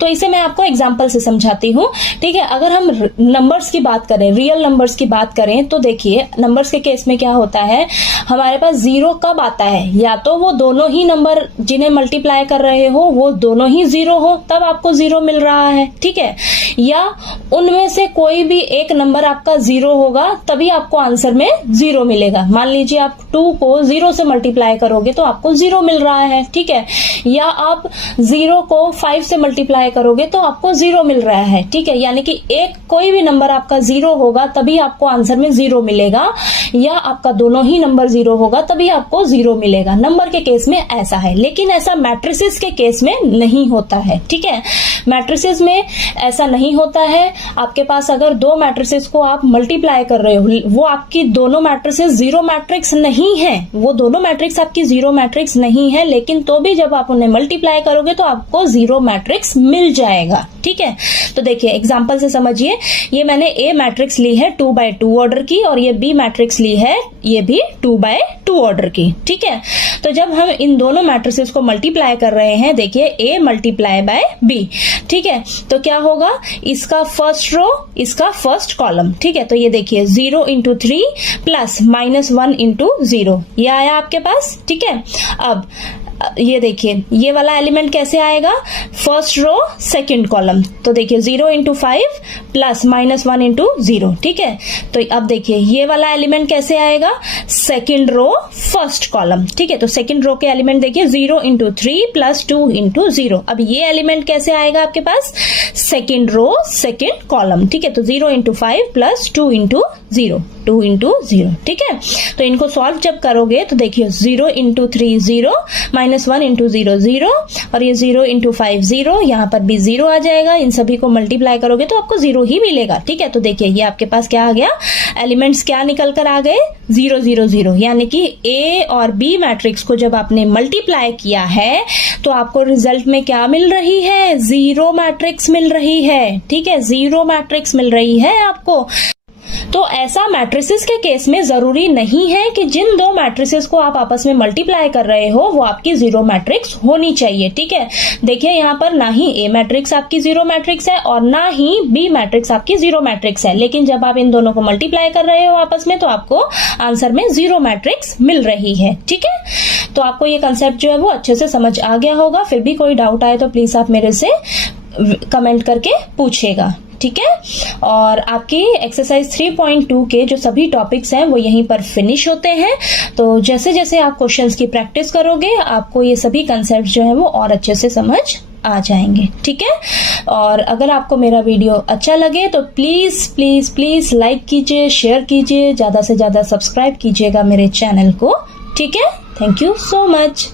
तो इसे मैं आपको एग्जांपल से समझाती हूँ। ठीक है, अगर हम नंबर्स की बात करें, रियल नंबर्स की बात करें तो देखिए नंबर्स के केस में क्या होता है, हमारे पास जीरो कब आता है, या तो वो दोनों ही नंबर जिन्हें मल्टीप्लाई कर रहे हो वो दोनों ही जीरो हो तब आपको जीरो मिल रहा है। ठीक है, या उनमें से कोई भी एक नंबर आपका जीरो होगा तभी आपको आंसर में जीरो मिलेगा। मान लीजिए आप 2 को 0 से मल्टीप्लाई करोगे तो आपको जीरो मिल रहा है। ठीक है, या आप 0 को 5 से मल्टीप्लाई करोगे तो आपको जीरो मिल रहा है। ठीक है, यानी कि एक कोई भी नंबर आपका जीरो होगा तभी आपको आंसर में जीरो मिलेगा, या आपका दोनों ही नंबर जीरो होगा तभी आपको जीरो मिलेगा। नंबर के केस में ऐसा है, लेकिन ऐसा मैट्रिसेस के केस में नहीं होता है। ठीक है, मैट्रिसेस में ऐसा नहीं होता है। आपके पास अगर दो मैट्रिसेस को आप मल्टीप्लाई कर रहे हो, वो आपकी दोनों मैट्रिसेस जीरो मैट्रिक्स नहीं है, वो दोनों मैट्रिक्स आपकी जीरो मैट्रिक्स नहीं है, लेकिन तो भी जब आप उन्हें मल्टीप्लाई करोगे तो आपको जीरो मैट्रिक्स मिल जाएगा। ठीक है, तो देखिए एग्जांपल से समझिए, ये मैंने ए मैट्रिक्स ली है 2x2 ऑर्डर की और ये बी मैट्रिक्स ली है ये भी 2x2 ऑर्डर की। ठीक है, तो जब हम इन दोनों मैट्रिसेस को मल्टीप्लाई कर रहे हैं, देखिए ए मल्टीप्लाई बाय बी। ठीक है, तो क्या होगा, इसका फर्स्ट रो इसका फर्स्ट कॉलम। ठीक है, तो ये देखिए 0 इंटू 3 प्लस -1 इंटू 0 ये आया आपके पास। ठीक है, अब ये देखिए ये वाला एलिमेंट कैसे आएगा, फर्स्ट रो सेकंड कॉलम। तो देखिए 0 इंटू 5 प्लस -1 इंटू 0। ठीक है, तो अब देखिए ये वाला एलिमेंट कैसे आएगा, सेकंड रो फर्स्ट कॉलम। ठीक है, तो सेकंड रो के एलिमेंट देखिए 0 इंटू 3 प्लस 2 इंटू 0। अब ये एलिमेंट कैसे आएगा आपके पास, सेकंड रो सेकंड कॉलम। ठीक है, तो 0 इंटू 5 प्लस 2 इंटू 0, 2 इंटू 0। ठीक है, तो इनको सॉल्व जब करोगे तो देखिए 0 इंटू 3 0 -1 इंटू 0 0 और ये 0 इंटू 5 0, यहाँ पर भी 0 आ जाएगा। इन सभी को मल्टीप्लाई करोगे तो आपको 0 ही मिलेगा। ठीक है, तो देखिए ये आपके पास क्या आ गया, एलिमेंट्स क्या निकल कर आ गए, 0 0 0, यानी कि ए और बी मैट्रिक्स को जब आपने मल्टीप्लाई किया है तो आपको रिजल्ट में क्या मिल रही है, 0 मैट्रिक्स मिल रही है। ठीक है, 0 मैट्रिक्स मिल रही है आपको। तो ऐसा मैट्रिसेस के केस में जरूरी नहीं है कि जिन दो मैट्रिसेस को आप आपस में मल्टीप्लाई कर रहे हो वो आपकी 0 मैट्रिक्स होनी चाहिए। ठीक है, देखिए यहाँ पर ना ही ए मैट्रिक्स आपकी 0 मैट्रिक्स है और ना ही बी मैट्रिक्स आपकी 0 मैट्रिक्स है, लेकिन जब आप इन दोनों को मल्टीप्लाई कर रहे हो आपस में तो आपको आंसर में 0 मैट्रिक्स मिल रही है। ठीक है, तो आपको ये कंसेप्ट जो है वो अच्छे से समझ आ गया होगा। फिर भी कोई डाउट आए तो प्लीज आप मेरे से कमेंट करके पूछिएगा। ठीक है, और आपकी एक्सरसाइज 3.2 के जो सभी टॉपिक्स हैं वो यहीं पर फिनिश होते हैं। तो जैसे जैसे आप क्वेश्चंस की प्रैक्टिस करोगे आपको ये सभी कंसेप्ट जो है वो और अच्छे से समझ आ जाएंगे। ठीक है, और अगर आपको मेरा वीडियो अच्छा लगे तो प्लीज प्लीज प्लीज लाइक कीजिए, शेयर कीजिए, ज्यादा से ज्यादा सब्सक्राइब कीजिएगा मेरे चैनल को। ठीक है, थैंक यू सो मच।